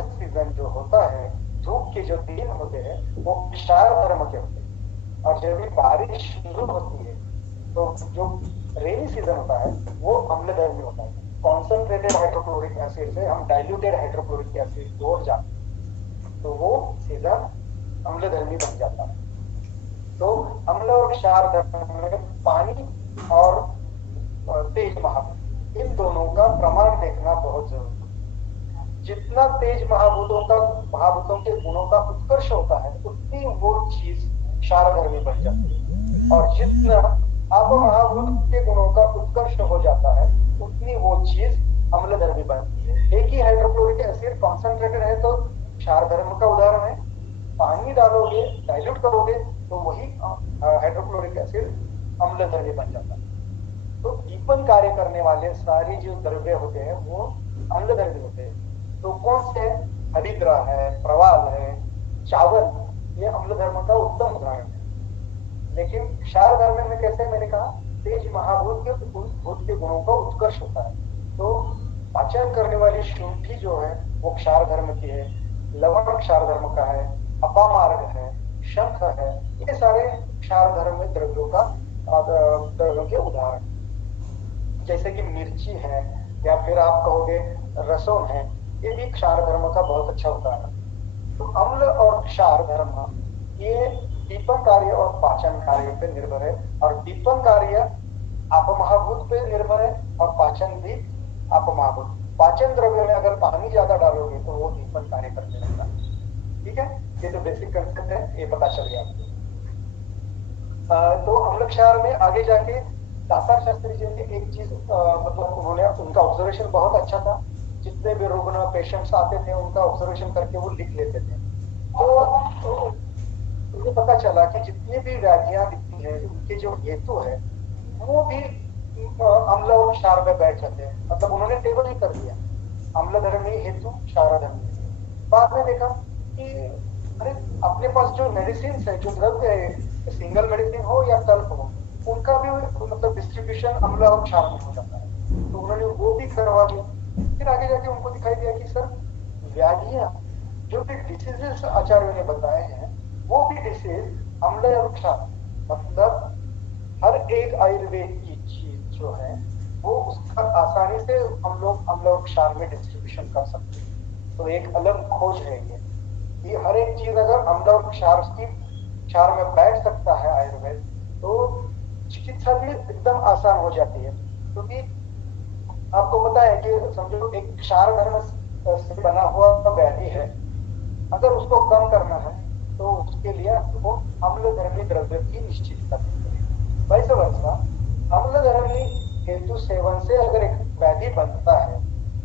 सीजन जो होता है, धूप के जो दिन होते हैं वो क्षार धर्म के होते हैं, और जब भी बारिश शुरू होती है तो जो रेनी सीजन होता है वो अम्लधर्मी होता है। कॉन्सेंट्रेटेड हाइड्रोक्लोरिक एसिड से हम डाइल्यूटेड हाइड्रोक्लोरिक एसिड जोड़ जाते हैं तो वो सीजन अम्लधर्मी बन जाता है। तो अम्ल और क्षार धर्म में पानी और तेज महाभूत इन दोनों का प्रमाण देखना बहुत जरूरी है। जितना तेज महाभूतों के गुणों का उत्कर्ष होता है उतनी वो चीज क्षारधर्मी बन जाती है, और जितना अपमहाभूत के गुणों का उत्कर्ष हो जाता है उतनी वो चीज अम्लधर्मी बनती है। एक ही हाइड्रोक्लोरिक एसिड कॉन्सेंट्रेटेड है तो क्षारधर्म का उदाहरण है, पानी डालोगे डाइल्यूट करोगे तो वही हाइड्रोक्लोरिक एसिड अम्लधर्मी बन जाता है। तो दीपन कार्य करने वाले सारी जो द्रव्य होते हैं वो अम्लधर्मी होते हैं। तो कौन से? हरिद्रा है, प्रवाल है, चावल, ये अम्लधर्म का उत्तम उदाहरण है। लेकिन क्षार धर्म में कैसे? मैंने कहा तेज महाभूत के गुणों का उत्कर्ष होता है। तो पाचन करने वाली शुंठी जो है वो क्षार धर्म की है, लवण क्षार धर्म का है, अपामार्ग है, शंख है, ये सारे क्षार धर्म में द्रव्यों के उदाहरण। जैसे कि मिर्ची है या फिर आप कहोगे लहसुन है, ये भी क्षार धर्म का बहुत अच्छा उदाहरण। तो अम्ल और क्षार धर्म ये दीपन कार्य और पाचन कार्य पे निर्भर है, और दीपन कार्य अपमहाभूत पे निर्भर है और पाचन भी अपमहाभूत। पाचन द्रव्य में अगर पानी ज्यादा डालोगे तो वो दीपन कार्य करने लगता है। ठीक है, ये तो बेसिक कंसेप्ट है, ये पता चल गया आपको। तो अम्ल क्षार में आगे जाके दातार शास्त्री जी ने एक चीज मतलब उन्होंने उनका ऑब्जर्वेशन बहुत अच्छा था। जितने भी रुग्ण पेशेंट्स आते थे उनका ऑब्जर्वेशन करके वो लिख लेते थे। तो मुझे पता चला कि जितनी भी व्याधियां दिखती है उनके जो हेतु है वो भी अम्ल और क्षार में बैठ जाते हैं। मतलब उन्होंने टेबल ही कर दिया, अम्लधर्मी हेतु क्षारधर्मी। बाद में देखा कि अरे अपने पास जो मेडिसिन है, जो द्रव्य है, सिंगल मेडिसिन हो या कल्प हो, उनका भी मतलब डिस्ट्रीब्यूशन अम्ल और क्षार में हो जाता है। तो उन्होंने वो भी करवा दिया। फिर आगे जाके उनको दिखाई दिया कि सर व्याधियां जो भी डिसीजेस आचार्यों ने बताए हैं वो भी डिसीज अम्ल और क्षार, मतलब हर एक आयुर्वेद की चीज जो है वो उसका आसानी से हम लोग अम्ल और क्षार में डिस्ट्रीब्यूशन कर सकते हैं। तो एक अलग खोज है ये हर एक चीज अगर अम्ल और क्षार में बैठ सकता है आयुर्वेद, तो चिकित्सा भी एकदम आसान हो जाती है। क्योंकि आपको पता है कि समझो एक क्षार धर्म से बना हुआ व्याधि है, अगर उसको कम करना है तो उसके लिए वो अम्लधर्मी द्रव्य की निश्चित करनी है। वैसे वर्षा अम्लधर्मी हेतु सेवन से अगर एक व्याधि बनता है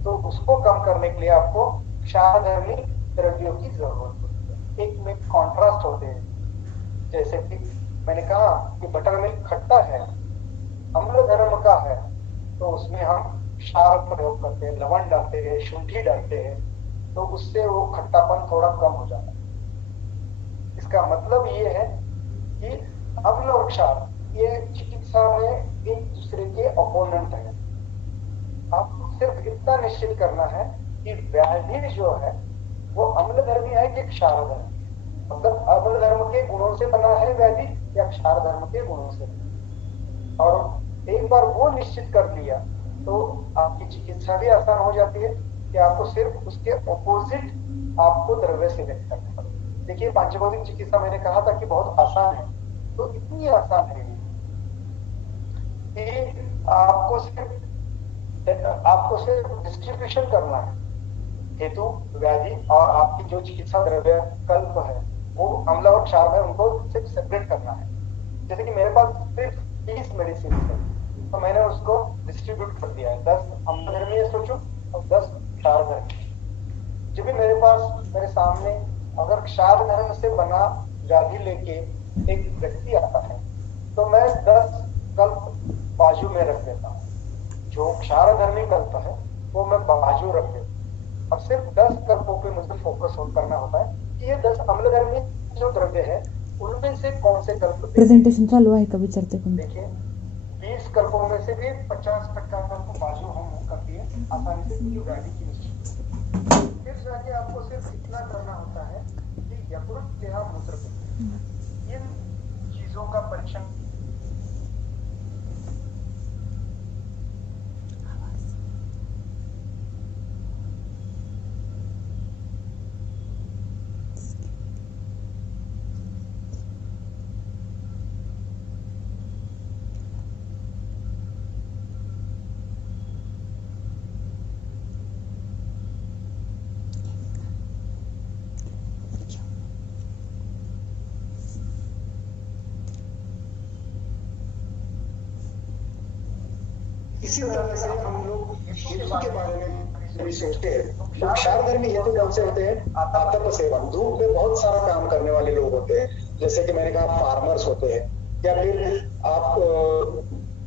तो उसको कम करने के लिए आपको क्षारधर्मी द्रव्यों की जरूरत होती है। एक में कॉन्ट्रास्ट होते हैं, जैसे कि मैंने कहा कि बटर मिल्क खट्टा है, अम्ल धर्म का है, तो उसमें हम क्षार प्रयोग करते हैं, लवण डालते हैं, शुंठी डालते हैं, तो उससे वो खट्टापन थोड़ा कम हो जाता है। इसका मतलब ये है कि अम्ल और क्षार ये चिकित्सा में एक दूसरे के अपोनेंट है। आपको सिर्फ इतना निश्चित करना है कि व्याधि जो है वो अम्ल धर्मी है कि क्षार धर्मी, मतलब अम्ल धर्म के गुणों से बना है व्याधि या क्षार धर्म के गुणों से। और एक बार वो निश्चित कर लिया तो आपकी चिकित्सा भी आसान हो जाती है कि आपको सिर्फ उसके ऑपोजिट आपको द्रव्य सेवन करना पड़ेगा। देखिए, पांचभौतिक चिकित्सा मैंने कहा था कि बहुत आसान है, तो इतनी आसान है कि आपको सिर्फ डिस्ट्रीब्यूशन करना है, हेतु व्याधि और आपकी जो चिकित्सा द्रव्य कल्प है वो अम्ल और क्षार में उनको सिर्फ सेपरेट करना है। जैसे कि मेरे पास सिर्फ 20 मेडिसिन है, तो मैंने उसको डिस्ट्रीब्यूट कर दिया है, 10 अम्लधर्मी है सोचो और 10 क्षार धर्मी। जब भी मेरे पास मेरे सामने अगर क्षार धर्म से बना व्याधि लेके एक व्यक्ति आता है तो मैं 10 कल्प बाजू में रख देता हूँ, जो क्षार धर्मी कल्प है वो मैं बाजू रख देता हूँ, और सिर्फ 10 कल्पों पे मुझे फोकस करना होता है कि ये 10 अम्लधर्मी जो द्रव्य है उनमें से कौन से कल्प। प्रेझेंटेशन चालू आहे का विचारते कोणी? देखिए, 20 कल्पों में से भी 50% कल्प बाजू हम कर दिए आसानी से, क्योंकि व्याधि की निश्चित। फिर जाके आपको सिर्फ इतना करना होता है कि यकृत या मूत्र इन चीजों का परीक्षण। इसी तरह से हम लोग हेतु के बारे में भी सोचते हैं। तो क्षारधर्मी हेतु कौन से होते हैं? आतप सेवन, धूप में बहुत सारा काम करने वाले लोग होते हैं, जैसे कि मैंने कहा फार्मर्स होते हैं, या फिर आप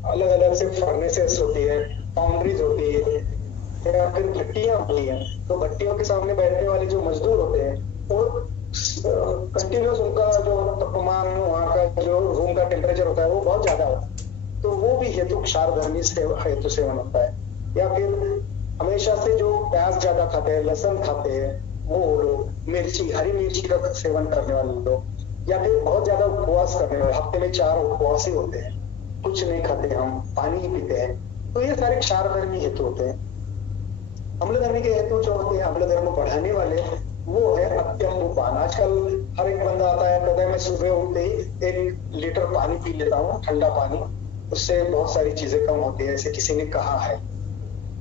अलग अलग से फर्नेसेस होती है, फाउंड्रीज होती है, या फिर भट्टियां होती हैं। तो भट्टियों के सामने बैठने वाले जो मजदूर होते हैं वो कंटिन्यूस उनका जो तापमान, वहाँ का जो रूम का टेम्परेचर होता है वो बहुत ज्यादा होता है, तो वो भी हेतु क्षारधर्मी हेतु सेवन होता है। या फिर हमेशा से जो प्याज ज्यादा खाते हैं, लहसुन खाते हैं वो लोग, मिर्ची, हरी मिर्ची का सेवन करने वाले लोग, या फिर बहुत ज्यादा उपवास करने वाले, हफ्ते में 4 उपवास ही होते हैं, कुछ नहीं खाते, हम पानी ही पीते हैं, तो ये सारे क्षारधर्मी हेतु होते हैं। अम्लधर्मी के हेतु जो होते हैं, अम्लधर्म बढ़ाने वाले, वो है अत्यंबुपान। आजकल हर एक बंदा आता है, कहता है मैं सुबह उठते ही 1 लीटर पानी पी लेता हूँ, ठंडा पानी, उससे बहुत सारी चीजें कम होती है, ऐसे किसी ने कहा है।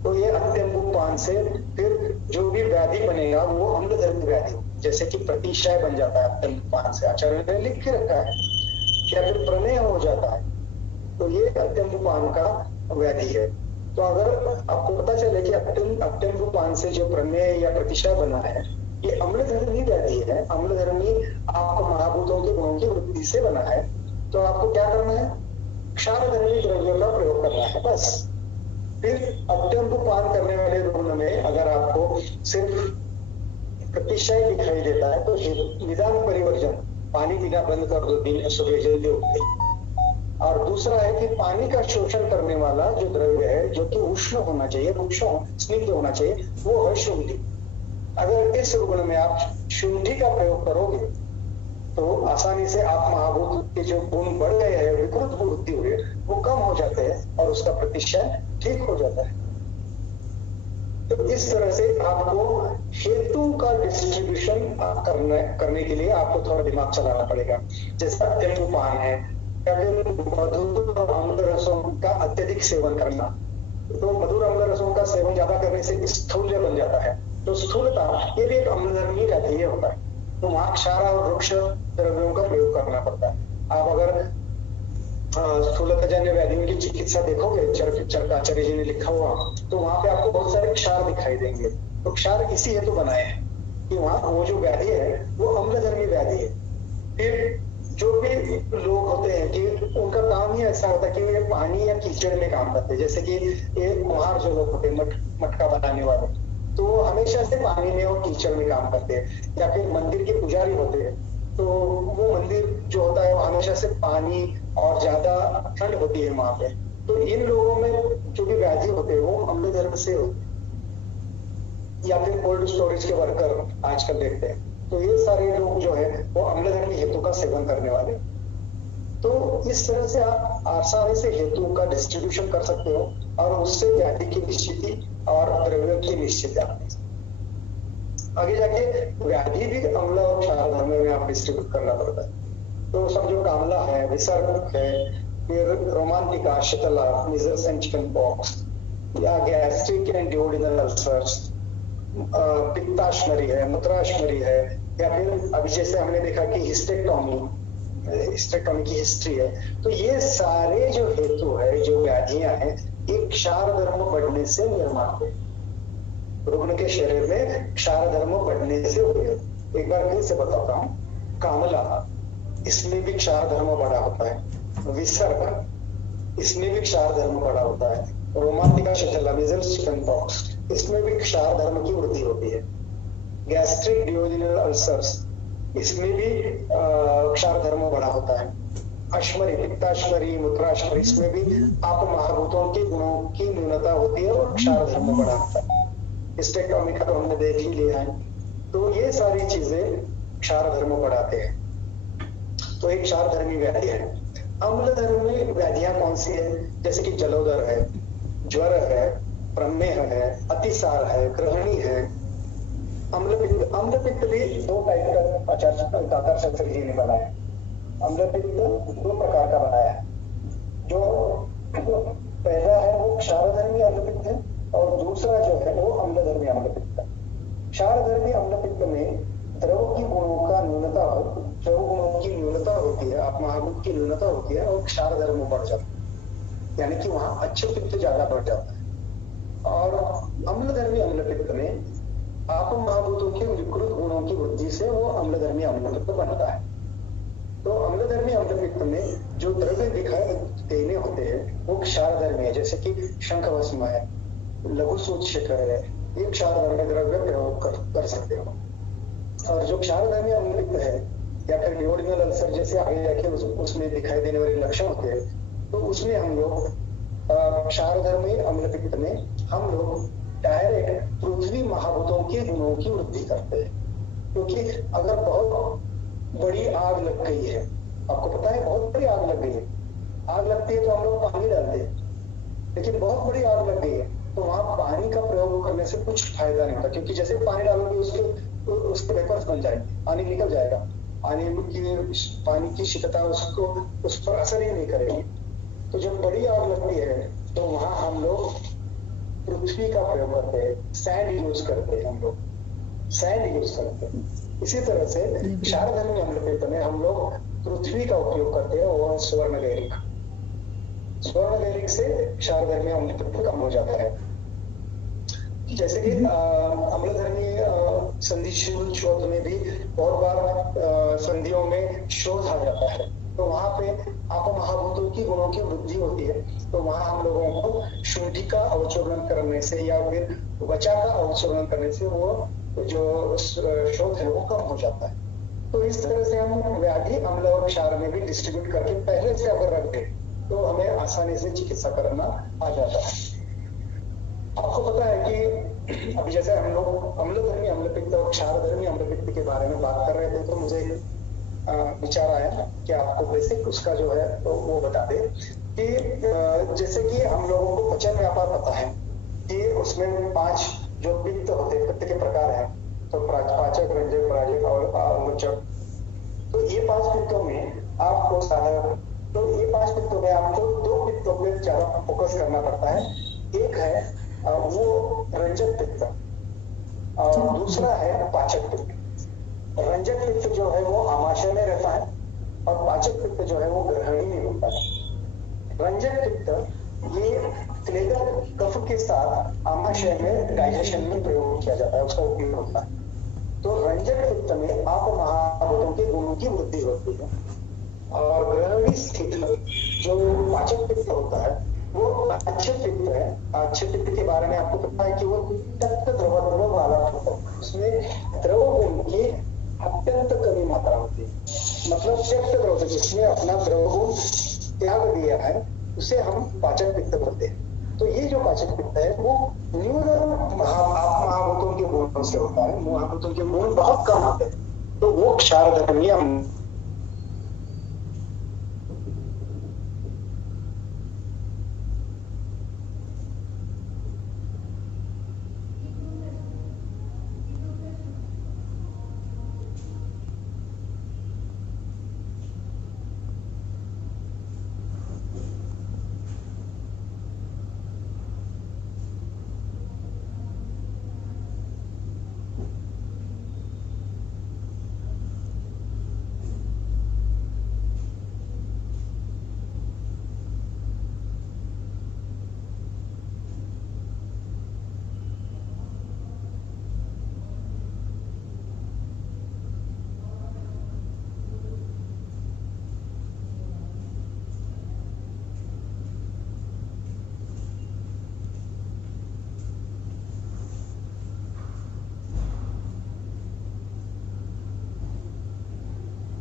तो ये अत्यंबुपान से फिर जो भी व्याधि बनेगा वो अम्लधर्मी व्याधि, जैसे कि प्रतिशय बन जाता है अत्यंबुपान से, आचार्य ने लिख के रखा है, या फिर प्रमेय हो जाता है, तो ये अत्यंबुपान का व्याधि है। तो अगर आपको पता चले कि अत्यंबुपान से जो प्रमेय या प्रतिशय बना है ये अम्लधर्मी व्याधि है, अम्लधर्मी आपको महाभूतों के गुणों की वृद्धि से बना है, तो आपको क्या करना है? क्षारधर्मी द्रव्यों का प्रयोग करना है, बस। फिर अत्यंबुपान करने वाले रुग्ण में अगर आपको सिर्फ प्रतिशय दिखाई देता है तो निदान परिवर्जन, पानी पीना बंद कर दो दिन सुबह जल्दी उठते। और दूसरा है कि पानी का शोषण करने वाला जो द्रव्य है, जो कि उष्ण होना चाहिए, स्निग्ध होना चाहिए, वो है शुंठी। अगर इस रुग्ण में आप शुंठी का प्रयोग करोगे तो आसानी से आप महाभूत के जो गुण बढ़ गए हैं, विकृत वृद्धि हुई, वो कम हो जाते हैं और उसका प्रतिशय ठीक हो जाता है। तो इस तरह से आपको हेतु का डिस्ट्रीब्यूशन करने के लिए आपको थोड़ा दिमाग चलाना पड़ेगा। जैसे अत्यंबुपान है, या फिर मधुर और अम्ल रसों का अत्यधिक सेवन करना, तो मधुर अम्ल रसों का सेवन ज्यादा करने से स्थूल्य बन जाता है, तो स्थूलता ये भी एक अम्लधर्मी व्याधि होता है, तो वहां क्षार और वृक्ष द्रव्यों का प्रयोग करना पड़ता है। आप अगर स्थूलताजन्य व्याधियों की चिकित्सा देखोगे, चरकाचार्य जी ने लिखा हुआ, तो वहां पे आपको बहुत सारे क्षार दिखाई देंगे, तो क्षार इसी हेतु बनाए हैं कि वहाँ वो जो व्याधि है वो अम्लधर्मी व्याधि है। फिर जो भी लोग होते हैं कि उनका काम ही ऐसा होता है कि वे पानी या कीचड़ में काम करते हैं, जैसे कि ये कुम्हार जो लोग होते हैं मटका बनाने वाले, तो वो हमेशा से पानी में और कीचड़ में काम करते हैं। या फिर मंदिर के पुजारी होते हैं, तो वो मंदिर जो होता है वो हमेशा से पानी और ज्यादा ठंड होती है वहां पे, तो इन लोगों में जो भी व्याधि होते हैं वो अम्लधर्म से होते हैं। या फिर कोल्ड स्टोरेज के वर्कर आजकल देखते हैं, तो ये सारे लोग जो है वो अम्लधर्मी हेतु का सेवन करने वाले। तो इस तरह से आप आसानी से हेतु का डिस्ट्रीब्यूशन कर सकते हो और उससे व्याधि की निश्चिति और द्रव्य की निश्चित आगे जाके व्याधि भी अम्ल और क्षार धर्म में आप डिस्ट्रीब्यूट करना पड़ता है। तो समझो कामला है, विसर्ग है, फिर रोमांटिका, शीतला, मीजल्स एंड चिकन पॉक्स, या गैस्ट्रिक एंड ड्यूओडेनल अल्सर्स, पित्ताश्मरी है, मूत्राश्मरी है, या फिर अभी जैसे हमने देखा कि हिस्टेक्टोमी की हिस्ट्री है। तो ये सारे जो हेतु है, जो व्याधियां हैं, एक क्षार धर्म बढ़ने से निर्माण हुए। रुग्ण के शरीर में क्षार धर्म बढ़ने से हुए। एक बार फिर से बताता हूँ, कामला, इसमें भी क्षार धर्म बड़ा होता है। विसर्ग, इसमें भी क्षार धर्म बड़ा होता है। रोमांटिका, शीतला, मीजल्स, चिकन पॉक्स, इसमें भी क्षार धर्म की वृद्धि होती है। गैस्ट्रिक ड्यूओडेनल अल्सर्स, इसमें भी क्षार धर्म बड़ा होता है। अश्मरी, पित्ताश्मरी, मूत्राश्मरी, इसमें भी आप महाभूतों के गुणों की न्यूनता होती है और क्षार धर्म बड़ा होता है। हिस्टेक्टोमी का तो हमने देख ही लिया है। तो ये सारी चीजें क्षार धर्म बढ़ाते हैं। तो एक क्षार धर्मी व्याधि है। अम्ल धर्मी व्याधियां कौन सी है? जैसे कि जलोदर है, ज्वर है, प्रमेह है, अतिसार है, ग्रहणी है, अम्लपित्त। अम्लपित्त भी दो टाइप का आचार्य शास्त्री जी ने बनाया। अम्लपित्त दो प्रकार का बनाया है। जो पहला है वो क्षारधर्मी अम्लपित्त है और दूसरा जो है वो अम्लधर्मी अम्लपित्त है। क्षारधर्मी अम्लपित्त में द्रव की गुणों का न्यूनता हो, द्रव गुणों की न्यूनता होती है, आप महाभूत की न्यूनता होती है और क्षार धर्म बढ़ जाता है, यानी कि वहां अच्छे पित्त ज्यादा बढ़ जाता है। और अम्लधर्मी अम्लपित्त में आप महाभूतों के विकृत गुणों की वृद्धि से वो अम्लधर्मी अम्लपित्त बनता है। तो अम्लधर्मी अम्लपित्त में जो द्रव्य दिखाई देने होते हैं वो क्षारधर्मी है, जैसे कि शंख भस्म है, लघु सूतशिखर है, ये क्षारधर्मी द्रव्य प्रयोग कर सकते हो। और जो क्षारधर्मी अम्लपित्त है या फिर ड्यूओडेनल अल्सर जैसे आगे जाके उसमें दिखाई देने वाले लक्षण होते हैं, तो उसमें हम लोग क्षारधर्मी अम्लपित्त में हम लोग डायरेक्ट पृथ्वी महाभूतों के गुणों की वृद्धि करते हैं। क्योंकि अगर बहुत बड़ी आग लग गई है, आपको पता है बहुत बड़ी आग लग गई है, आग लगती है तो हम लोग पानी डालते हैं, लेकिन बहुत बड़ी आग लग गई है तो वहां पानी का प्रयोग करने से कुछ फायदा नहीं होता, क्योंकि जैसे पानी डालोगे उसके वेपर्स बन जाएंगे, पानी निकल जाएगा, पानी की शीतलता उसको उस पर असर ही नहीं करेगी। तो जब बड़ी आग लगती है तो वहां हम लोग पृथ्वी का प्रयोग करते हैं, सैंड यूज करते हैं, हम लोग सैंड यूज करते हैं। इसी तरह से क्षारधर्मी अम्लपित्त में हम लोग पृथ्वी का उपयोग करते हैं, वो स्वर्णगैरिक। स्वर्णगैरिक से क्षारधर्मी अम्लपित्त कम हो जाता है। जैसे कि अम्लधर्मी संधिशील शोध में भी बहुत बार संधियों में शोध आ जाता है, तो वहां पे आप महाभूतों की गुणों की वृद्धि होती है, तो वहां हम लोगों को शुद्धि का अवचूर्णन करने से या फिर वचा का अवचूर्णन करने से वो जो शोध है वो कम हो जाता है। तो इस तरह से हम व्याधि अम्ल और क्षार में भी डिस्ट्रीब्यूट करके पहले से अगर रख दे तो हमें आसानी से चिकित्सा करना आ जाता है। आपको पता है कि अभी जैसे हम लोग अम्लधर्मी अम्लपित्त और क्षारधर्मी अम्लपित्त के बारे में बात कर रहे थे, तो मुझे विचार आया कि आपको बेसिक उसका जो है तो वो बता दे कि जैसे कि हम लोगों को पचन व्यापार पता है कि उसमें 5 जो पित्त होते हैं, पित्त के प्रकार हैं, तो पाचक, रंजक, पराजक और अवचक। तो ये 5 पित्तों में आपको तो ये 5 पित्तों में आपको 2 पित्तों पे ज्यादा फोकस करना पड़ता है। एक है वो रंजक पित्त और दूसरा है पाचक पित्त। रंजक पित्त जो है वो आमाशय में रहता है और पाचक पित्त जो है वो ग्रहणी में होता है। रंजक पित्त ये क्लेदर कफ के साथ आमाशय में डाइजेशन में प्रयोग किया जाता है, उसका उपयोग होता है। तो रंजक पित्त में आप महाभूतों के गुणों की वृद्धि होती है। और ग्रहणी स्थित जो पाचक पित्त होता है वो अच्छे पित्त है। अच्छे पित्त के बारे में आपको पता है कि वो तत्व द्रव वाला होता है, उसमें द्रव गुण की अत्यंत कमी मात्रा होती है। मतलब त्यक्त द्रव जिसमें अपना द्रव गुण त्याग दिया है उसे हम पाचक पित्त बोलते हैं। तो ये जो पाचक पित्त है वो न्यून महाभूतों के गुणों से होता है। महाभूतों के गुण बहुत कम होते हैं, तो वो क्षारधर्मी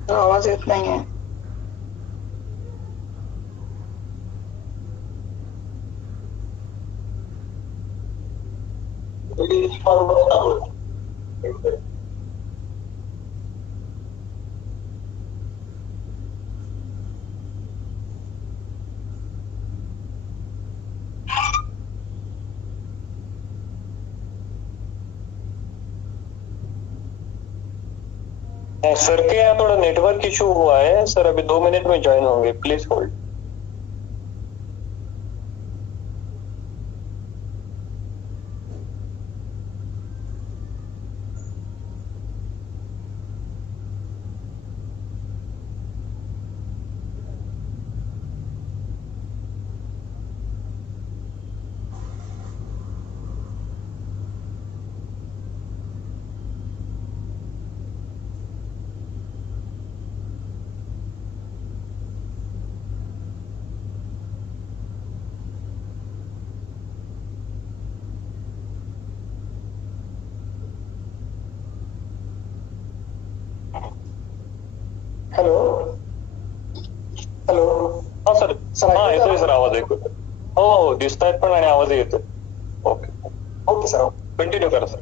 आवाज येत नाहीये। सर के यहाँ थोड़ा नेटवर्क इशू हुआ है सर, अभी 2 मिनट में ज्वाइन होंगे, प्लीज होल्ड। हेलो हेलो हाँ सर, हाँ येतोय सर आवाज, ऐकू हो दिसतायत पण आणि आवाज येतोय। ओके ओके सर, कंटिन्यू करा सर।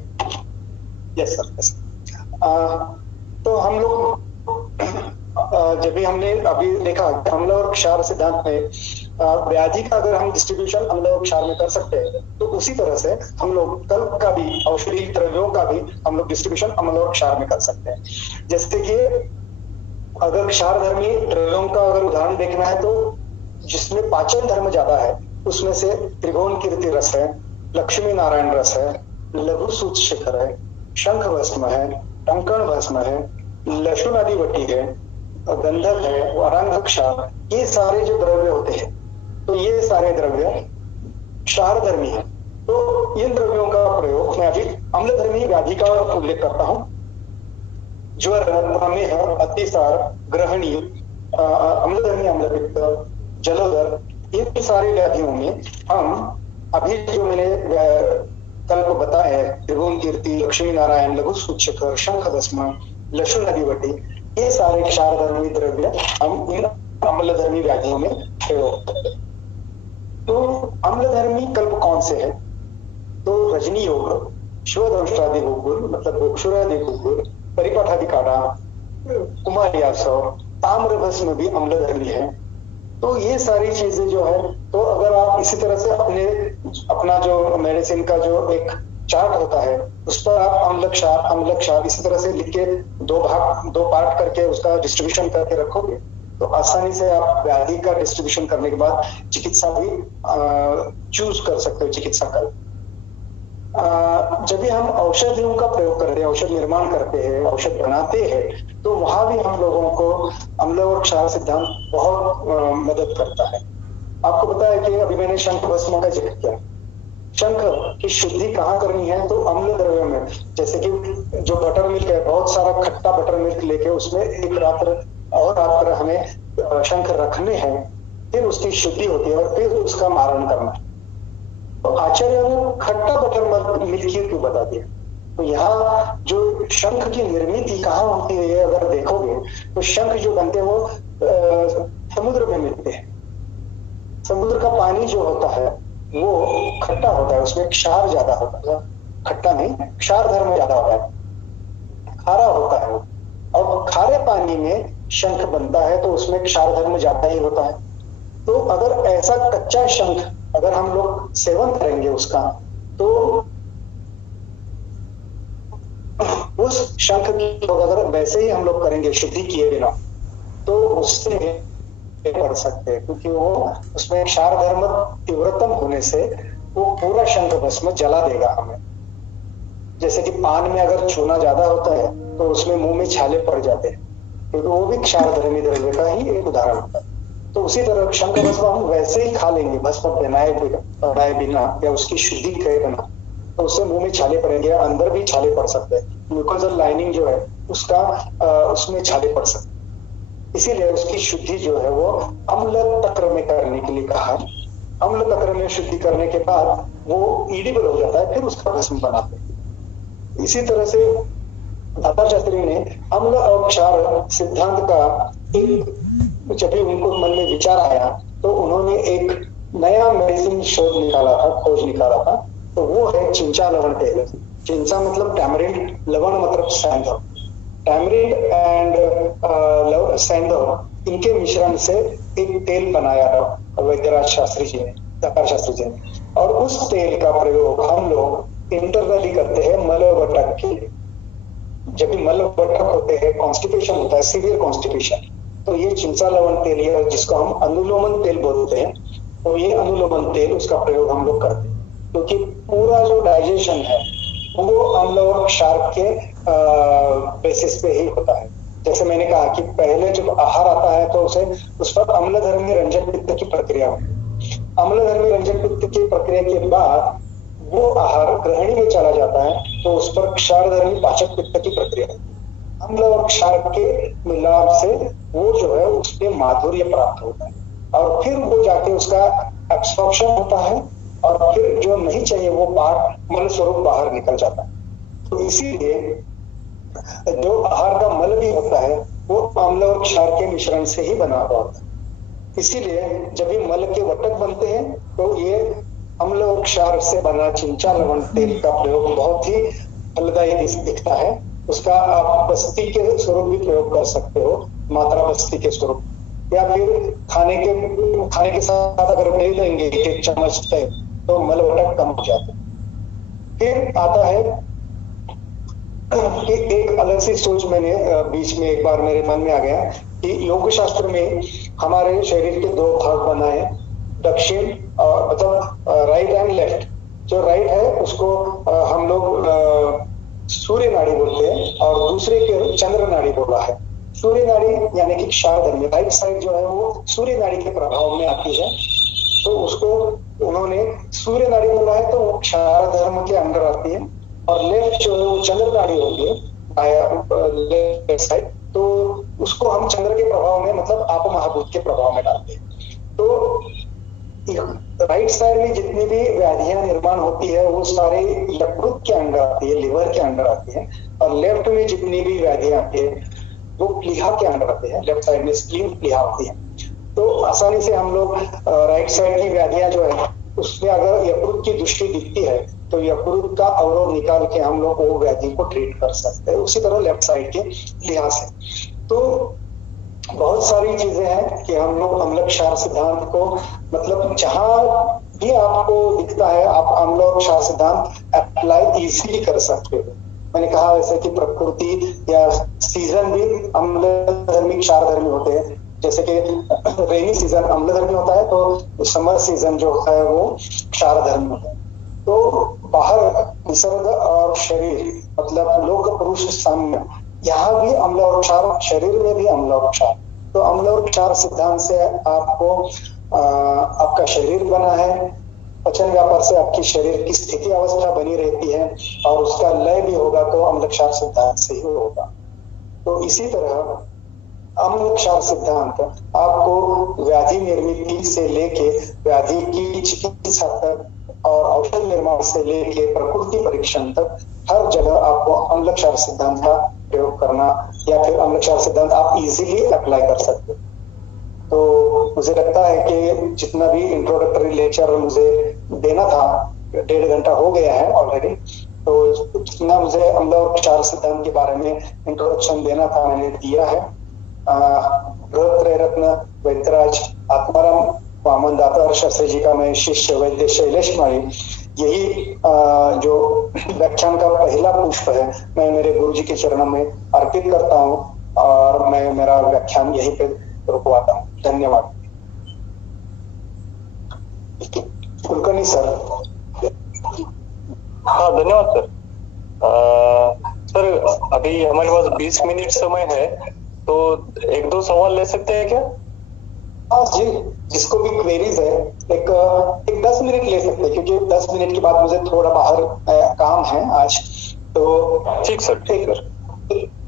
Yes sir, yes. तो हम लोग जब भी हमने अभी देखा अम्ल और क्षार सिद्धांत में व्याधि का अगर हम डिस्ट्रीब्यूशन अम्ल और क्षार में कर सकते हैं तो उसी तरह से हम लोग कल का भी औषधि द्रव्यों का भी हम लोग डिस्ट्रीब्यूशन अम्ल और क्षार में कर सकते हैं। जैसे कि अगर क्षार धर्मी द्रव्यों का अगर उदाहरण देखना है तो जिसमें पाचन धर्म ज्यादा है उसमें से त्रिभुवन कीर्ति रस है, लक्ष्मी नारायण रस है, लघु सूत शिखर है, शंख भस्म है, टंकण भस्म है, लशुन आदि वटी है, गंधक है, वरांग क्षार, ये सारे जो द्रव्य होते हैं तो ये सारे द्रव्य क्षार धर्मी है। तो इन द्रव्यों का प्रयोग मैं अभी अम्ल धर्मी व्याधि का उल्लेख करता हूं। ज्वर, प्रमेह, अतिसार, ग्रहणी, अम्लधर्मी अम्लपित्त, जलोदर, इन सारे व्याधियों में हम अभी जो मैंने कल को बताया है त्रिभुवन कीर्ति, लक्ष्मी नारायण, लघु सूचक, शंख भस्म, लशुन अधिवटी, ये सारे क्षारधर्मी द्रव्य हम इन अम्लधर्मी व्याधियों में प्रयोग करते हैं। तो अम्लधर्मी कल्प कौन से है? तो रजनी योग, शिवदंष्ट्रादि गुण, मतलब गोक्षुरादि गुण, परिपाठादि काढ़ा, कुमारियासव, ताम्र भस्म भी अम्लधर्मी है। तो ये सारी चीजें जो है, तो अगर आप इसी तरह से अपना जो मेडिसिन का जो एक चार्ट होता है उस पर आप अम्ल क्षार इसी तरह से लिख के दो पार्ट करके उसका डिस्ट्रीब्यूशन करके रखोगे तो आसानी से आप व्याधि का डिस्ट्रीब्यूशन करने के बाद चिकित्सा भी चूज कर सकते हो, चिकित्सा कर। जब भी हम औषधियों का प्रयोग करते हैं, औषध निर्माण करते हैं, औषध बनाते हैं, तो वहां भी हम लोगों को अम्ल और क्षार सिद्धांत बहुत मदद करता है। आपको पता है कि अभी मैंने शंख भस्म का जिक्र किया, शंख की शुद्धि कहाँ करनी है, तो अम्ल द्रव्य में, जैसे कि जो बटर मिल्क है, बहुत सारा खट्टा बटर मिल्क लेके उसमें एक रात्र और रात्र हमें शंख रखने हैं, फिर उसकी शुद्धि होती है और फिर उसका मारण करना है। तो आचार्य ने खट्टा बटर मिल्क क्यों बता दिया? तो यहाँ जो शंख की निर्मित कहाँ होती है, अगर देखोगे तो शंख जो बनते हैं वो समुद्र में मिलते हैं। समुद्र का पानी जो होता है वो खट्टा होता है, उसमें क्षार ज्यादा होता है, खट्टा नहीं, क्षार धर्म ज्यादा होता है, खारा होता है वो। और खारे पानी में शंख बनता है तो उसमें क्षार धर्म ज्यादा ही होता है। तो अगर ऐसा कच्चा शंख अगर हम लोग सेवन करेंगे उसका, तो उस शंख की अगर वैसे ही हम लोग करेंगे शुद्धि किए बिना, तो उससे पढ़ सकते हैं, क्योंकि वो उसमें क्षार धर्म तीव्रतम होने से वो पूरा शंख भस्म जला देगा हमें। जैसे कि पान में अगर चूना ज्यादा होता है तो उसमें मुंह में छाले पड़ जाते हैं, क्योंकि वो भी क्षार धर्मी द्रव्य का ही एक उदाहरण होता है। तो उसी तरह शंख भस्म हम वैसे ही खा लेंगे, भस्म बनाए बिना या उसकी शुद्धि किए बिना, तो उससे मुंह में छाले पड़ेंगे, अंदर भी छाले पड़ सकते हैं, म्यूकोजल लाइनिंग जो है उसका उसमें छाले पड़ सकते हैं। इसीलिए उसकी शुद्धि जो है वो अम्ल तक्र में करने के लिए कहा है। अम्ल तक्र में शुद्धि करने के बाद वो ईडिबल हो जाता है, फिर उसका भस्म बनाते हैं। इसी तरह से दाता शास्त्री ने अम्ल और क्षार सिद्धांत का एक, जब भी उनको मन में विचार आया तो उन्होंने एक नया मेडिसिन शोध निकाला था, खोज निकाला था, तो वो है चिंचा लवण तेल। चिंचा मतलब टैमरिंड, लवण मतलब सैंधव। टैमरिंड एंड सैंधव, इनके मिश्रण से एक तेल बनाया था वैद्यराज शास्त्री जी ने, दाता शास्त्री जी ने। और उस तेल का प्रयोग हम लोग इंटरनली करते हैं मलबटक के लिए। जब भी मलबटक होते हैं, कॉन्स्टिपेशन होता है, सीवियर कॉन्स्टिपेशन, तो ये चिंचा लवण तेल है जिसको हम अनुलोमन तेल बोलते हैं। तो ये अनुलोमन तेल, उसका प्रयोग हम लोग करते हैं, क्योंकि पूरा जो डाइजेशन है वो अम्ल और क्षार के बेसिस पे ही होता है। जैसे मैंने कहा कि पहले जब आहार आता है तो उस पर अम्लधर्मी रंजक पित्त की प्रक्रिया होती है। अम्लधर्मी रंजक पित्त की प्रक्रिया के बाद वो आहार ग्रहणी में चला जाता है, तो उस पर क्षारधर्मी पाचक पित्त की प्रक्रिया होती है। अम्ल और क्षार के मिलाप से वो जो है उसके माधुर्य प्राप्त होता है, और फिर वो जाके उसका एब्सॉर्प्शन होता है, और फिर जो नहीं चाहिए वो बाहर मल स्वरूप बाहर निकल जाता है। तो इसीलिए जो आहार का मल भी होता है वो अम्ल और क्षार के मिश्रण से ही बना हुआ होता है। इसीलिए जब भी मल के वटक बनते हैं तो ये अम्ल और क्षार से बना चिंचा लवण तेल का प्रयोग बहुत ही फलदायी दिखता है। उसका आप बस्ती के स्वरूप भी प्रयोग कर सकते हो, मात्रा बस्ती के स्वरूप, या फिर खाने के साथ अगर दे देंगे एक चम्मच तेल तो मलवटक कम हो जाता है। फिर आता है कि एक अलग सी सोच मैंने बीच में एक बार मेरे मन में आ गया कि योग शास्त्र में हमारे शरीर के दो भाग बनाए, दक्षिण मतलब राइट एंड लेफ्ट। जो राइट है उसको हम लोग सूर्य नाड़ी बोलते हैं, और दूसरे के चंद्र नाड़ी बोला है। सूर्य नाड़ी यानी कि क्षारधर्मी, राइट साइड जो है वो सूर्य नाड़ी के प्रभाव में आती है, तो उसको उन्होंने सूर्य नाड़ी बोला है, तो वो क्षार धर्म के अंदर आती है। और लेफ्ट जो है वो चंद्र नाड़ी होती है लेफ्ट साइड, तो उसको हम चंद्र के प्रभाव में, मतलब आप महाभूत के प्रभाव में डालते हैं। तो राइट साइड में जितनी भी व्याधियां निर्माण होती है वो सारे यकृत के अंदर आती है, लिवर के अंदर आती है, और लेफ्ट में जितनी भी व्याधियां आती है वो प्लीहा के अंदर आते हैं। लेफ्ट साइड में स्प्लीन प्लीहा होती है। तो आसानी से हम लोग राइट साइड की व्याधियां जो है उसमें अगर यकृत की दृष्टि दिखती है तो यकृत का अवरोध निकाल के हम लोग वो व्याधि को ट्रीट कर सकते हैं। उसी तरह लेफ्ट साइड के लिहाज से तो बहुत सारी चीजें हैं कि हम लोग अम्ल क्षार सिद्धांत को, मतलब जहां भी आपको दिखता है आप अम्ल और क्षार सिद्धांत अप्लाई इजीली कर सकते हो। मैंने कहा वैसे कि प्रकृति या सीजन भी अम्ल धर्मी क्षार धर्मी होते हैं। जैसे कि रेनी सीजन अम्ल धर्मी होता है, तो समर सीजन जो होता है वो क्षार धर्मी होता है। तो बाहर निसर्ग और शरीर, मतलब लोक पुरुष साम्य, यहाँ भी अम्ल और क्षार, शरीर में भी अम्ल और क्षार। तो अम्ल और क्षार सिद्धांत से आपको आपका शरीर बना है, पचन व्यापार से आपकी शरीर की स्थिति अवस्था बनी रहती है और उसका लय भी होगा तो अम्ल क्षार सिद्धांत से ही होगा। तो इसी तरह अम्ल क्षार सिद्धांत आपको व्याधि निर्मिति से लेके व्याधि की चिकित्सा तक और औषध निर्माण से लेके प्रकृति परीक्षण तक हर जगह आपको अम्ल क्षार सिद्धांत का प्रयोग करना या फिर अम्ल क्षार सिद्धांत आप इजीली अप्लाई कर सकते हो। तो मुझे लगता है कि जितना भी इंट्रोडक्टरी लेक्चर मुझे देना था 1.5 घंटा हो गया है ऑलरेडी, तो जितना मुझे अम्ल और क्षार सिद्धांत के बारे में इंट्रोडक्शन देना था मैंने दिया है। बृहत्त्रय रत्न वैद्यराज आत्माराम वामन दातार शास्त्री जी का मैं शिष्य वैद्य शैलेश माली, यही जो व्याख्यान का पहला पुष्प है मैं मेरे गुरु जी के चरणों में अर्पित करता हूँ और मैं मेरा व्याख्यान यहीं पे रुकवाता हूँ। धन्यवाद। कुलकर्णी सर। हाँ धन्यवाद सर। सर अभी हमारे पास 20 मिनट समय है, तो 1-2 सवाल ले सकते हैं क्या? हाँ जी, जिसको भी क्वेरीज है एक 10 मिनट ले सकते हैं, क्योंकि 10 मिनट के बाद मुझे थोड़ा बाहर काम है आज। तो ठीक सर, ठीक सर।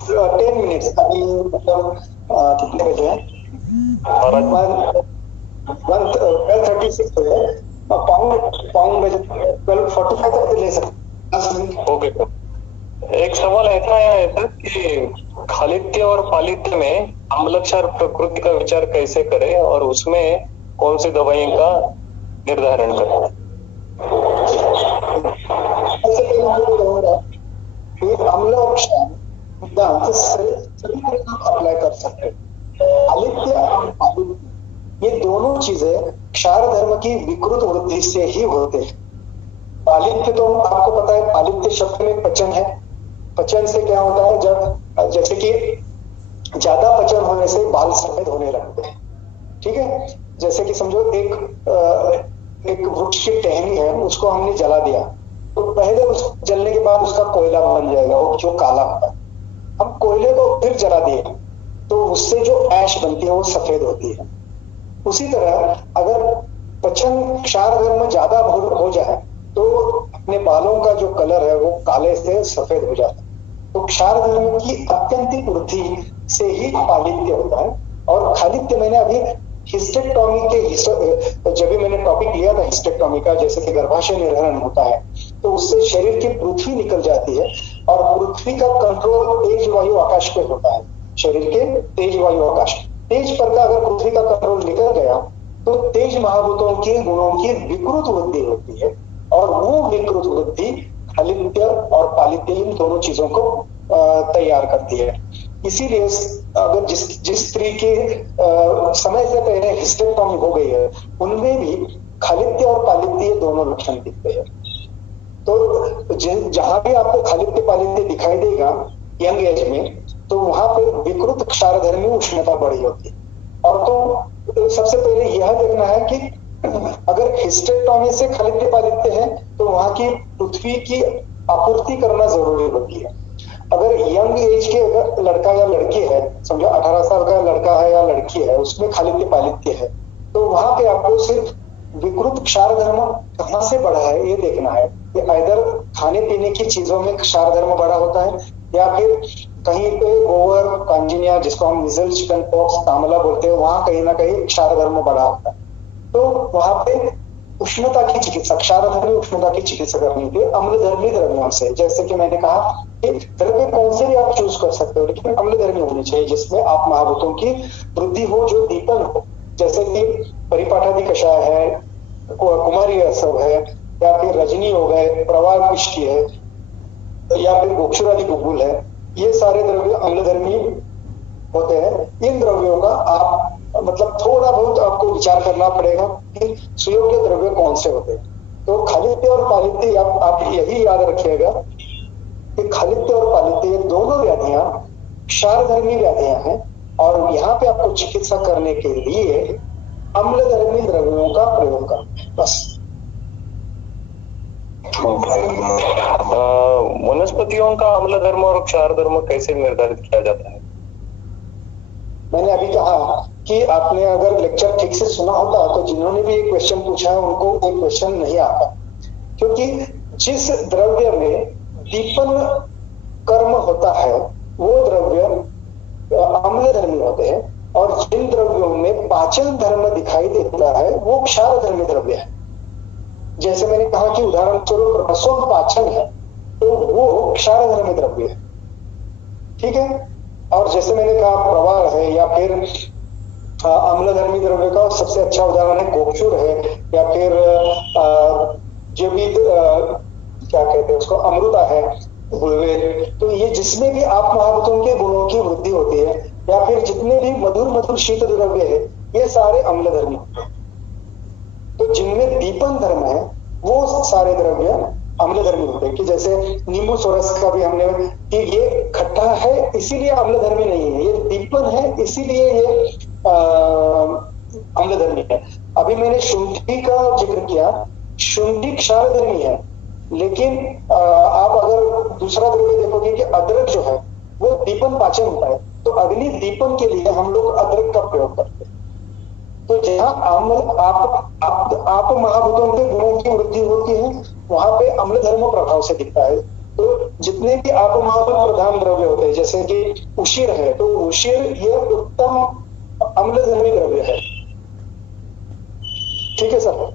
10 मिनट अभी मतलब कितने बजे हैं? 12:36 है, पाउंड बजे 12:45 तक ले सकते हैं 10 मिनट। Okay sir. एक सवाल ऐसा है सर कि खालित्य और पालित्य में अम्ल क्षार प्रकृति का विचार कैसे करें और उसमें कौन सी दवाई का निर्धारण करें? अम्ल और क्षार सिद्धांत सभी अप्लाई कर सकते हैं। खालित्य और पालित्य ये दोनों चीजें क्षार धर्म की विकृत वृद्धि से ही होते हैं। पालित्य तो आपको पता है, पालित्य शब्द में पचन है। पचन से क्या होता है, जब जैसे कि ज्यादा पचन होने से बाल सफेद होने लगते हैं। ठीक है, जैसे कि समझो एक वृक्ष की टहनी है, उसको हमने जला दिया तो पहले उस जलने के बाद उसका कोयला बन जाएगा, वो जो काला होता है। हम कोयले को फिर जला दिए तो उससे जो ऐश बनती है वो सफेद होती है। उसी तरह अगर पचन क्षार धर्म ज्यादा हो जाए तो अपने बालों का जो कलर है वो काले से सफेद हो जाता है। तो क्षार धर्म की अत्यंतिक वृद्धि से ही पालित्य होता है। और खालित्य मैंने अभी हिस्टेक्टोमी के जब भी मैंने टॉपिक लिया था हिस्टेक्टोमी का, जैसे कि गर्भाशय निर्हरण होता है तो उससे शरीर की पृथ्वी निकल जाती है और पृथ्वी का कंट्रोल तेज वायु आकाश पे होता है। शरीर के तेज वायु आकाश, तेज पर का अगर पृथ्वी का कंट्रोल निकल गया तो तेज महाभूतों के गुणों की विकृत वृद्धि होती है और वो विकृत वृद्धि खालित्य और पालित्य इन दोनों चीजों को तैयार करती है। इसीलिए अगर जिस स्त्री के समय से पहले हिस्टेक्टोमी हो गई है उनमें भी खालित्य और पालित्य दोनों लक्षण दिखते हैं। तो जहां भी आपको खालित्य पालित्य दिखाई देगा यंग एज में, तो वहां पे विकृत क्षारधर्मी उष्णता बढ़ी होती है। और तो सबसे पहले यह देखना है कि अगर हिस्टेक्टोमी से खालित्य पालित्य है तो वहां की पृथ्वी की आपूर्ति करना जरूरी होती है। अगर यंग एज के अगर लड़का या लड़की है, समझो 18 साल का लड़का है या लड़की है, उसमें खालित्य पालित्य है, तो वहां पे आपको सिर्फ विकृत क्षार धर्म कहां से बढ़ा है ये देखना है कि इधर खाने पीने की चीजों में क्षार धर्म बढ़ा होता है या फिर कहीं पे गोवर कांजिनिया, जिसको हम मिजल्स, चिकन पॉक्स, कामला बोलते हैं, वहां कहीं ना कहीं क्षार धर्म बढ़ा होता है। तो वहां पे उष्णता की चिकित्सा, क्षारधर्मी उष्णता की चिकित्सा करनी थी अम्लधर्मी द्रव्यों से। जैसे कि मैंने कहा कि द्रव्य कौन से भी आप चूज कर सकते हो, लेकिन अम्लधर्मी होनी चाहिए जिसमें आप महाभूतों की वृद्धि हो, जो दीपन हो। जैसे कि परिपाठादि कषाय है, कुमारी असव है, या फिर रजनी हो गए, प्रवाह पुष्टि है, या फिर गोक्षुरादि गुगुल है, ये सारे द्रव्य अम्लधर्मी होते हैं। इन द्रव्यों का आप मतलब थोड़ा बहुत आपको विचार करना पड़ेगा कि सुयोग्य द्रव्य कौन से होते हैं। तो खालित्य और पालित्य आप यही याद रखिएगा कि खालित्य और पालित्य ये दोनों व्याधियां क्षारधर्मी व्याधियां हैं और यहाँ पे आपको चिकित्सा करने के लिए अम्लधर्मी द्रव्यों का प्रयोग करना है, बस। वनस्पतियों का अम्ल धर्म और क्षार धर्म कैसे निर्धारित किया जाता है? मैंने अभी कहा कि आपने अगर लेक्चर ठीक से सुना होता तो जिन्होंने भी एक क्वेश्चन पूछा है उनको एक क्वेश्चन नहीं आता, क्योंकि जिस द्रव्य में दीपन कर्म होता है वो द्रव्य अम्ल धर्मी होते हैं, और जिन द्रव्यों में पाचन धर्म दिखाई देता है वो क्षार धर्मी द्रव्य है। जैसे मैंने कहा कि उदाहरण स्वरूप रसों पाचन है तो वो क्षार धर्मी द्रव्य है, ठीक है। और जैसे मैंने कहा प्रवाह है या फिर अम्ल धर्मी द्रव्य का सबसे अच्छा उदाहरण है गोक्षुर है, या फिर जो भी क्या कहते हैं उसको अमृता है, गुलवेद। तो ये जिसमें भी आप महाभूतों के गुणों की वृद्धि होती है या फिर जितने भी मधुर मधुर शीत द्रव्य है ये सारे अम्ल धर्मी होते हैं। तो जिनमें दीपन धर्म है वो सारे द्रव्य अम्ल धर्मी होते हैं। कि जैसे नींबू सोरस का भी हमने कि ये खट्टा है इसीलिए अम्ल धर्मी नहीं है, ये दीपन है इसीलिए ये अम्ल धर्मी है। अभी मैंने शुंठी का जिक्र किया, शुंठी क्षार धर्मी है, लेकिन आप अगर दूसरा द्रव्य देखोगे कि अदरक जो है वो दीपन पाचन होता है, तो अग्नि दीपन के लिए हम लोग अदरक का प्रयोग करते हैं। तो जहां आप महाभूतों के गुणों की वृद्धि होती है वहां पे अम्ल धर्म प्रभाव से दिखता है। तो जितने भी आप महाभूत प्रधान द्रव्य होते हैं जैसे कि उशीर है, तो उशीर ये उत्तम अम्ल धर्मी द्रव्य है, ठीक है सर।